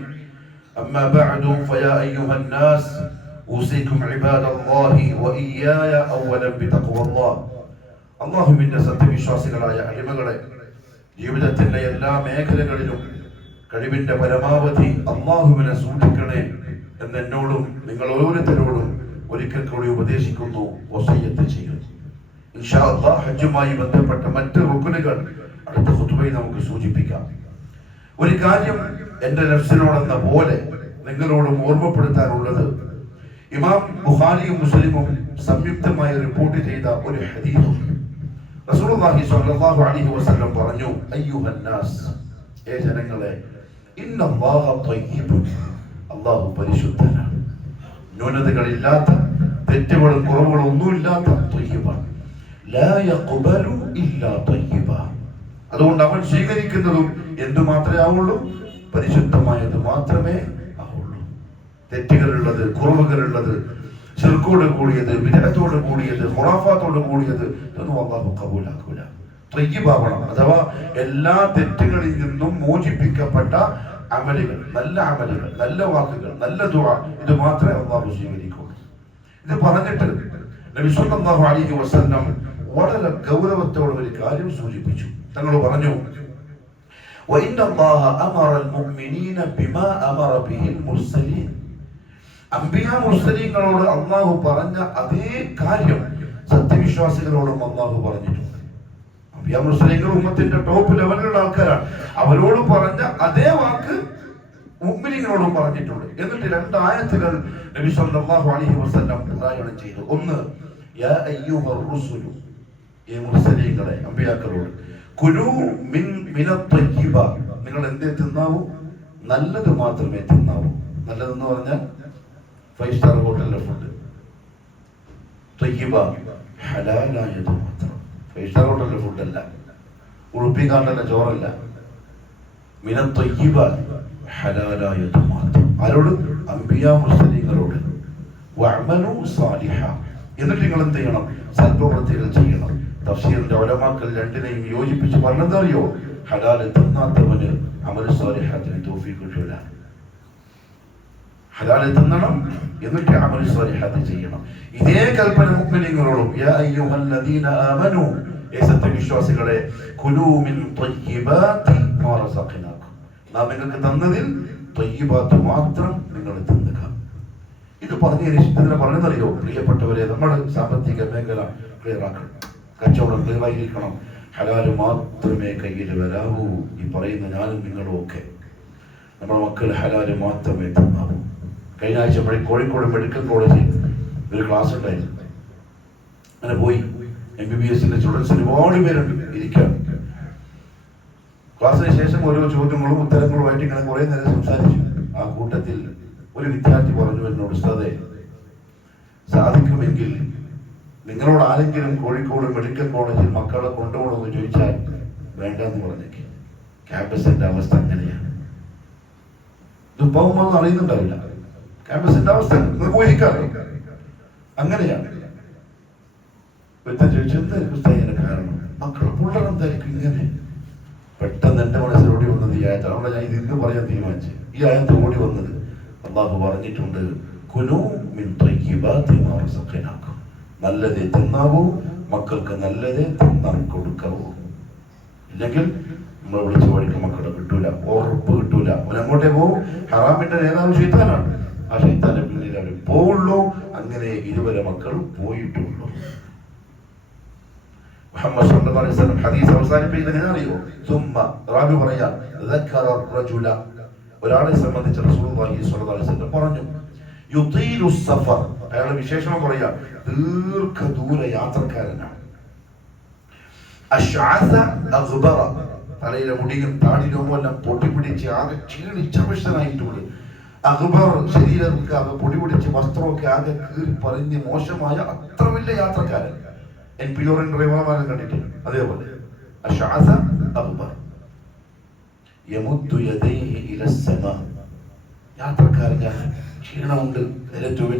أما بعد فيا أيها الناس أوصيكم عباد الله وإياي أولا بتقوى الله. അള്ളാഹുവിന്റെ സത്യവിശ്വാസികളായ അടിമകളെ, ജീവിതത്തിന്റെ എല്ലാ മേഖലകളിലും കഴിവിന്റെ പരമാവധി അള്ളാഹുവിനെ സൂക്ഷിക്കണേ എന്ന് എന്നോടും നിങ്ങൾ ഓരോരുത്തരോടും ഒരിക്കൽ കൂടി ഉപദേശിക്കുന്നു, വസിയ്യത്ത് ചെയ്യുന്നു. ഇൻഷാ അല്ലാഹ് ഹജ്ജുമായി ബന്ധപ്പെട്ട മറ്റ് റുക്നുകൾ അടുത്ത ഖുതുബയിൽ നമുക്ക് സൂചിപ്പിക്കാം. ഒരു കാര്യം എന്റെ നഫ്സിനോടെന്ന പോലെ നിങ്ങളോടും ഓർമ്മപ്പെടുത്താനുള്ളത്, ഇമാം ബുഖാരിയും മുസ്ലിമും സംയുക്തമായി റിപ്പോർട്ട് ചെയ്ത ഒരു ഹദീസ്. റസൂലുള്ളാഹി സ്വല്ലല്ലാഹു അലൈഹി വസല്ലം പറഞ്ഞു, അയ്യുഹൻ നാസ്, ഏ ജനങ്ങളെ, ഇന്നല്ലാഹ തയ്യിബുൻ, അല്ലാഹു പരിശുദ്ധനാണ്, ന്യൂനതകളില്ലാത്ത, തെറ്റുകളും കുറവുകളും ഒന്നുമില്ലാത്ത തയ്യിബാണ്. ലാ യഖ്ബലു ഇല്ലാ തയ്യിബ, അതുകൊണ്ട് അവൻ സ്വീകരിക്കുന്നതും എന്തു മാത്രമേ ആവുള്ളൂ? പരിശുദ്ധമായത് മാത്രമേ ആവുള്ളൂ. തെറ്റുകളുള്ളത്, കുറവുകളുള്ളത്, ശിർക്കോട് കൂടിയത്, ബിദ്അത്തോട് കൂടിയത്, ഖുറാഫാത്തോട് കൂടിയത് ഇതൊന്നും അല്ലാഹു ഖബൂലാക്കൂല. തയ്യിബാവണം, അഥവാ എല്ലാ തെറ്റുകളിൽ നിന്നും മോചിപ്പിക്കപ്പെട്ട അമലുകൾ, നല്ല അമലുകൾ, നല്ല വാക്കുകൾ, നല്ല ദുആ, ഇത് മാത്രമേ അല്ലാഹു സ്വീകരിക്കുള്ളൂ. ഇത് പറഞ്ഞിട്ട് നബി സല്ലല്ലാഹു അലൈഹി വസല്ലം വളരെ ഗൗരവത്തോടെ ഒരു കാര്യം സൂചിപ്പിച്ചു. തങ്ങൾ പറഞ്ഞു, വഇന്നല്ലാഹ അമറൽ മുഅ്മിനീന ബിമാ അമറ ബിഹിൽ മുർസലീൻ, അംബിയാ മുർസലീങ്ങളോട് അല്ലാഹു പറഞ്ഞ അതേ കാര്യം സത്യവിശ്വാസികളോടും അല്ലാഹു പറഞ്ഞിട്ടുണ്ട്. അംബിയാ മുർസലീങ്ങൾ ഉമ്മത്തിന്റെ ടോപ്പ് ലെവലിലുള്ള ആൾക്കാരാണ്. അവരോട് പറഞ്ഞ അതേ വാക്ക് മുഅ്മിനീങ്ങളോടും പറഞ്ഞിട്ടുണ്ട്. എന്നിട്ട് രണ്ട് ആയത്തുകൾ നബി സല്ലല്ലാഹു അലൈഹി വസല്ലം പാരായണം ചെയ്തു. ഒന്ന്, യാ അയ്യുഹർ റുസുലു, ഈ മുർസലീങ്ങളെ, അമ്പിയാക്കളോട്, കുലൂ മിനത് തയ്യിബ, നിങ്ങൾ എന്തേ തിന്നാവൂ? നല്ലത് മാത്രമേ തിന്നാവൂ. നല്ലതെന്ന് പറഞ്ഞാൽ 5 സ്റ്റാർ ഹോട്ടലിലെ ഫുഡ്. തയ്യിബ ഹലാലായത് മാത്രം. 5 സ്റ്റാർ ഹോട്ടലിലെ ഫുഡല്ല, ഉളുപ്പിക്കാണ്ടല്ല, ചോറല്ല. മിനത് തയ്യിബ, ഹലാലായത് മാത്രം. ആരോട്? അംബിയാ മുർസലീങ്ങളോട്. വഅമലു സാലിഹ, എന്നിട്ട് നിങ്ങൾ എന്ത് ചെയ്യണം? സൽപ്രവൃത്തികൾ ചെയ്യണം. തഫ്സീറിന്റെ ഉലമാക്കൾ രണ്ടിനെയും യോജിപ്പിച്ച് പറഞ്ഞതറിയോ? ഹലാല് തിന്നാത്തവന് അമൽ സാലിഹാത്തിന് തൗഫീഖ് കിട്ടൂല. ഹലാല് തിന്നണം, എന്നിട്ട് അമൽ സാലിഹാത്ത് ചെയ്യണം. ഇതേ കൽപ്പന മുഅ്മിനീങ്ങളോടും, യാ അയ്യുഹല്ലദീന ആമനൂ, ഏ സത്യവിശ്വാസികളെ, കുലൂ മിൻ ത്വയ്യിബാതി മാ റസഖ്നാകും, നാം നിങ്ങൾക്ക് തന്നതിൽ ത്വയ്യിബാത്ത് മാത്രം നിങ്ങൾ തിന്നുക. ഇത് പറഞ്ഞതറിയോ പ്രിയപ്പെട്ടവരെ? നമ്മുടെ സാമ്പത്തിക മേഖല ക്ലിയർ ആക്കണം, കച്ചവടം ക്ലിയർ ആയിരിക്കണം. ഹലാല് മാത്രമേ കയ്യിൽ വരാവൂ. ഈ പറയുന്ന ഞാനും നിങ്ങളും ഒക്കെ, നമ്മുടെ മക്കൾ ഹലാല് മാത്രമേ തിന്നാവൂ. കഴിഞ്ഞ ആഴ്ച കോഴിക്കോട് മെഡിക്കൽ കോളേജിൽ ഒരു ക്ലാസ് ഉണ്ടായിരുന്നു. അങ്ങനെ പോയി. MBBSന്റെ സ്റ്റുഡൻസ് ഒരുപാട് പേരുണ്ട് ഇരിക്കാൻ. ക്ലാസ്സിന് ശേഷം ഓരോ ചോദ്യങ്ങളും ഉത്തരങ്ങളുമായിട്ട് ഇങ്ങനെ കുറെ നേരം സംസാരിച്ചു. ആ കൂട്ടത്തിൽ ഒരു വിദ്യാർത്ഥി പറഞ്ഞു എന്നോട്, ഉസ്താദേ, സാധിക്കുമെങ്കിൽ നിങ്ങളോട് ആരെങ്കിലും കോഴിക്കോട് മെഡിക്കൽ കോളേജിൽ മക്കളെ കൊണ്ടുപോകണമെന്ന് ചോദിച്ചാൽ വേണ്ടെന്ന് പറഞ്ഞേക്ക്. ക്യാമ്പസിന്റെ അവസ്ഥ അങ്ങനെയാണ്. ഇത് പോകുമ്പോൾ അറിയുന്നുണ്ടാവില്ല. ക്യാമ്പസിന്റെ അവസ്ഥ നിർവഹിക്കാറില്ല, അങ്ങനെയാണ്. ചോദിച്ചത് കാരണം മക്കളെ പിള്ളേരെന്തായിരിക്കും ഇങ്ങനെ? പെട്ടെന്ന് എന്റെ മനസ്സിൽ ഓടി വന്നത് ഈ ആയത്താണ്. അവിടെ ഞാൻ ഇത് ഇന്ന് പറയാൻ തീരുമാനിച്ചു. ഈ ആയത്ത് ഓടി വന്നത്, അല്ലാഹു പറഞ്ഞിട്ടുണ്ട്, കുലൂ മിൻ ത്വയ്യിബാതി മാ റസഖ്നാകും, നല്ലതേ തിന്നാവൂ, മക്കൾക്ക് നല്ലതേ തിന്നാൻ കൊടുക്കാവൂ. ഇല്ലെങ്കിൽ നമ്മൾ വിളിച്ച വഴിക്ക് മക്കളെ കിട്ടൂല, ഉറപ്പ് കിട്ടൂല. അവൻ അങ്ങോട്ടേ പോകും. ഹറാമിന്റെ നേതാവ് ശൈത്താനാണ്. ആ ശൈത്താന്റെ പിന്നിൽ അവർ പോവുള്ളൂ. അങ്ങനെ ഇരുവരെ മക്കൾ പോയിട്ടുള്ളൂ. മുഹമ്മദ് സല്ലല്ലാഹു അലൈഹി വസല്ലം ഹദീസ് അവസാനിപ്പിക്കുന്നതിനെ അറിയോ? സുമ്മ റാബി പറയാ, ദക്കറ റജുല, ഒരാളെ സംബന്ധിച്ച് റസൂലുള്ളാഹി സ്വല്ലല്ലാഹു അലൈഹി വസല്ലം പറഞ്ഞു, യുതീലു സഫർ, അയാളുടെ വിശേഷണം പറയാ, ദീർഘദൂര യാത്രക്കാരനാണ്. അശ്അസ അഗ്ബറ, തലയിലെ മുടിയും താടിയിലും എല്ലാം പൊട്ടിപ്പിടിച്ച് ആകെ ക്ഷീണിച്ചവശനായിട്ടുണ്ട്. അഗ്ബർ, ശരീരമൊക്കെ ആകെ പൊടി പിടിച്ച് വസ്ത്രമൊക്കെ ആകെ കീറി പറഞ്ഞ് മോശമായ അത്ര വലിയ യാത്രക്കാരൻ. NPR ഡ്രൈവർമാരെ കണ്ടിട്ടില്ല, അതേപോലെ അശ്അസ അഗ്ബർ യമുദ്ദു യദൈഹി ഇലസ്സമാ, യാത്രക്കാരന് ക്ഷീണമുണ്ട്,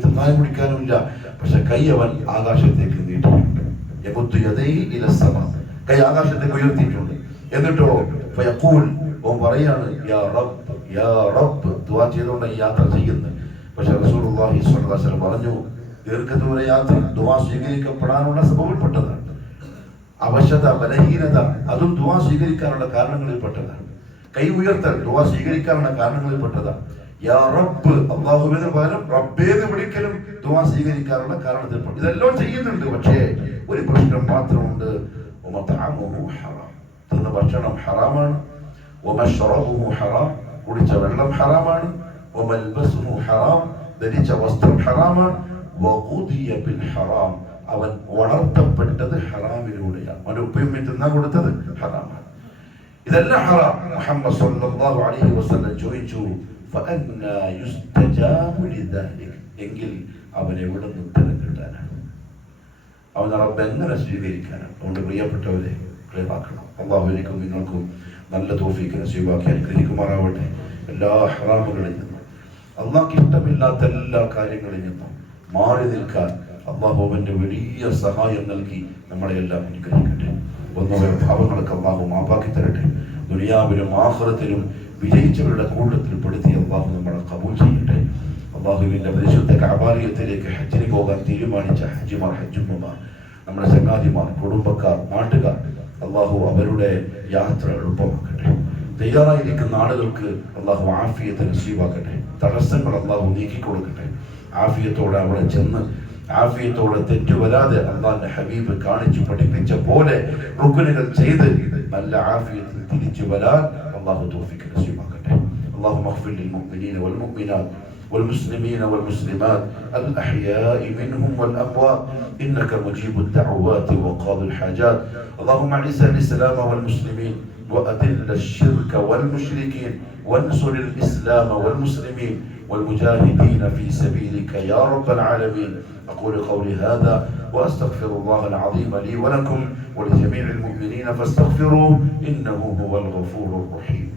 തിന്നാൻ കുടിക്കാനുമില്ല, പക്ഷെ കൈ അവൻ ആകാശത്തേക്ക് നീട്ടിയിട്ടുണ്ട്. യമുദ്ദു യദൈഹി ഇലസ്സമാ, കൈ ആകാശത്തേക്ക് ഉയർത്തിയിട്ടുണ്ട്. എന്നിട്ടോ ഫയഖൂൽ, ഓൻ പറയാണ്, യാ റബ്ബ് യാ റബ്ബ്, ദുആ ചെയ്തുകൊണ്ട് ഈ യാത്ര ചെയ്യുന്നത്. പക്ഷെ റസൂലുള്ളാഹി സ്വല്ലല്ലാഹു അലൈഹി വസല്ലം പറഞ്ഞു, ദീർഘദൂര യാത്ര ദുആ സ്വീകരിക്കപ്പെടാനുള്ള സബബിൽപ്പെട്ടതാണ്. അവശത, ബലഹീനത, അതും ദുആ സ്വീകരിക്കാനുള്ള കാരണങ്ങളിൽപ്പെട്ടതാണ്. കൈ ഉയർത്തൽ ദുആ സ്വീകരിക്കാനുള്ള കാരണങ്ങളിൽപ്പെട്ടതാണ്. യാ റബ്ബ്, അല്ലാഹുവിന് പകരം റബ്ബേന്ന് വിളിക്കലും ദുആ സ്വീകരിക്കാനുള്ള കാരണത്തിൽപ്പെട്ടു. ഇതെല്ലാം ചെയ്യുന്നുണ്ട്, പക്ഷേ ഒരു പ്രശ്നം മാത്രമുണ്ട്. തിന്ന ഭക്ഷണം ഹറാമാണ്, ഹറാം, കുടിച്ച വെള്ളം ഹറാമാണ്, ഹറാം, ധരിച്ച വസ്ത്രം ഹറാമാണ്, ഹറാം, അവൻ വളർത്തപ്പെട്ടത് ഹറാമിലൂടെയാണ്, അവന്റെ ഉപ്പയും തിന്നാൻ കൊടുത്തത് ഹറാമാണ്. ഇതെല്ലാം ഹറാം. മുഹമ്മദ് സ്വല്ലല്ലാഹു അലൈഹി വസല്ലം ചോദിച്ചു, ഫഅന്നാ യുസ്തജാബു ലിദാലിക്, എങ്കിൽ അവൻ എവിടെ നിന്ന് ഉത്തരം കിട്ടാനാണ്? അവൻ റബ്ബ് എങ്ങനെ സ്വീകരിക്കാനാണ്? അതുകൊണ്ട് പ്രിയപ്പെട്ടവരെ ക്ലിയറാക്കണം. അല്ലാഹു എനിക്കും നിങ്ങൾക്കും നല്ല തൗഫീഖ് നസീബാക്കി അനുഗ്രഹിക്കുമാറാവട്ടെ. എല്ലാ ഹറാമുകളിൽ നിന്നും, അല്ലാഹുവിന് ഇഷ്ടമില്ലാത്ത എല്ലാ കാര്യങ്ങളിൽ നിന്നും മാറി നിൽക്കാൻ അല്ലാഹു അവന്റെ വലിയ സഹായം നൽകി നമ്മളെല്ലാം അനുഗ്രഹിക്കട്ടെ. ഒന്നുമേ ഭാവങ്ങളൊക്കെ അല്ലാഹു മാപ്പാക്കി തരട്ടെ. ദുനിയാവിലും ആഖിറത്തിലും വിജയിച്ചവരുടെ കൂട്ടത്തിൽ പെടുത്തി അല്ലാഹു നമ്മളെ ഖബൂൽ ചെയ്യട്ടെ. അല്ലാഹുവിന്റെ പരിശുദ്ധ കഅബാലയത്തിലേക്ക് ഹജ്ജിന് പോകാൻ തീരുമാനിച്ച ഹജ്ജുമാർ, നമ്മുടെ ചങ്ങാതിമാർ, കുടുംബക്കാർ, നാട്ടുകാർ, അല്ലാഹു അവരുടെ യാത്ര എളുപ്പമാക്കട്ടെ. തയ്യാറായിരിക്കുന്ന ആളുകൾക്ക് അല്ലാഹു ആഫിയത്ത് നസീബാക്കട്ടെ. തടസ്സങ്ങൾ അല്ലാഹു നീക്കിക്കൊടുക്കട്ടെ. ആഫിയത്തോടെ അവിടെ ചെന്ന് ആഫിയത്തോടെ തെറ്റുവരാതെ അല്ലാഹുവിന്റെ ഹബീബ് കാണിച്ചു പഠിപ്പിച്ച പോലെ റുക്നുകൾ ചെയ്ത് നല്ല ആഫിയത്തിൽ തിരിച്ചു വരാൻ അല്ലാഹു തൗഫീഖ് നസീബാക്കട്ടെ. اللهم اغفر للمؤمنين والمؤمنات والمسلمين والمسلمات الأحياء منهم والأموات إنك مجيب الدعوات وقاضي الحاجات. اللهم اعز الإسلام والمسلمين وأذل الشرك والمشركين وانصر الإسلام والمسلمين والمجاهدين في سبيلك يا رب العالمين. أقول قولي هذا وأستغفر الله العظيم لي ولكم ولجميع المؤمنين فاستغفروه إنه هو الغفور الرحيم.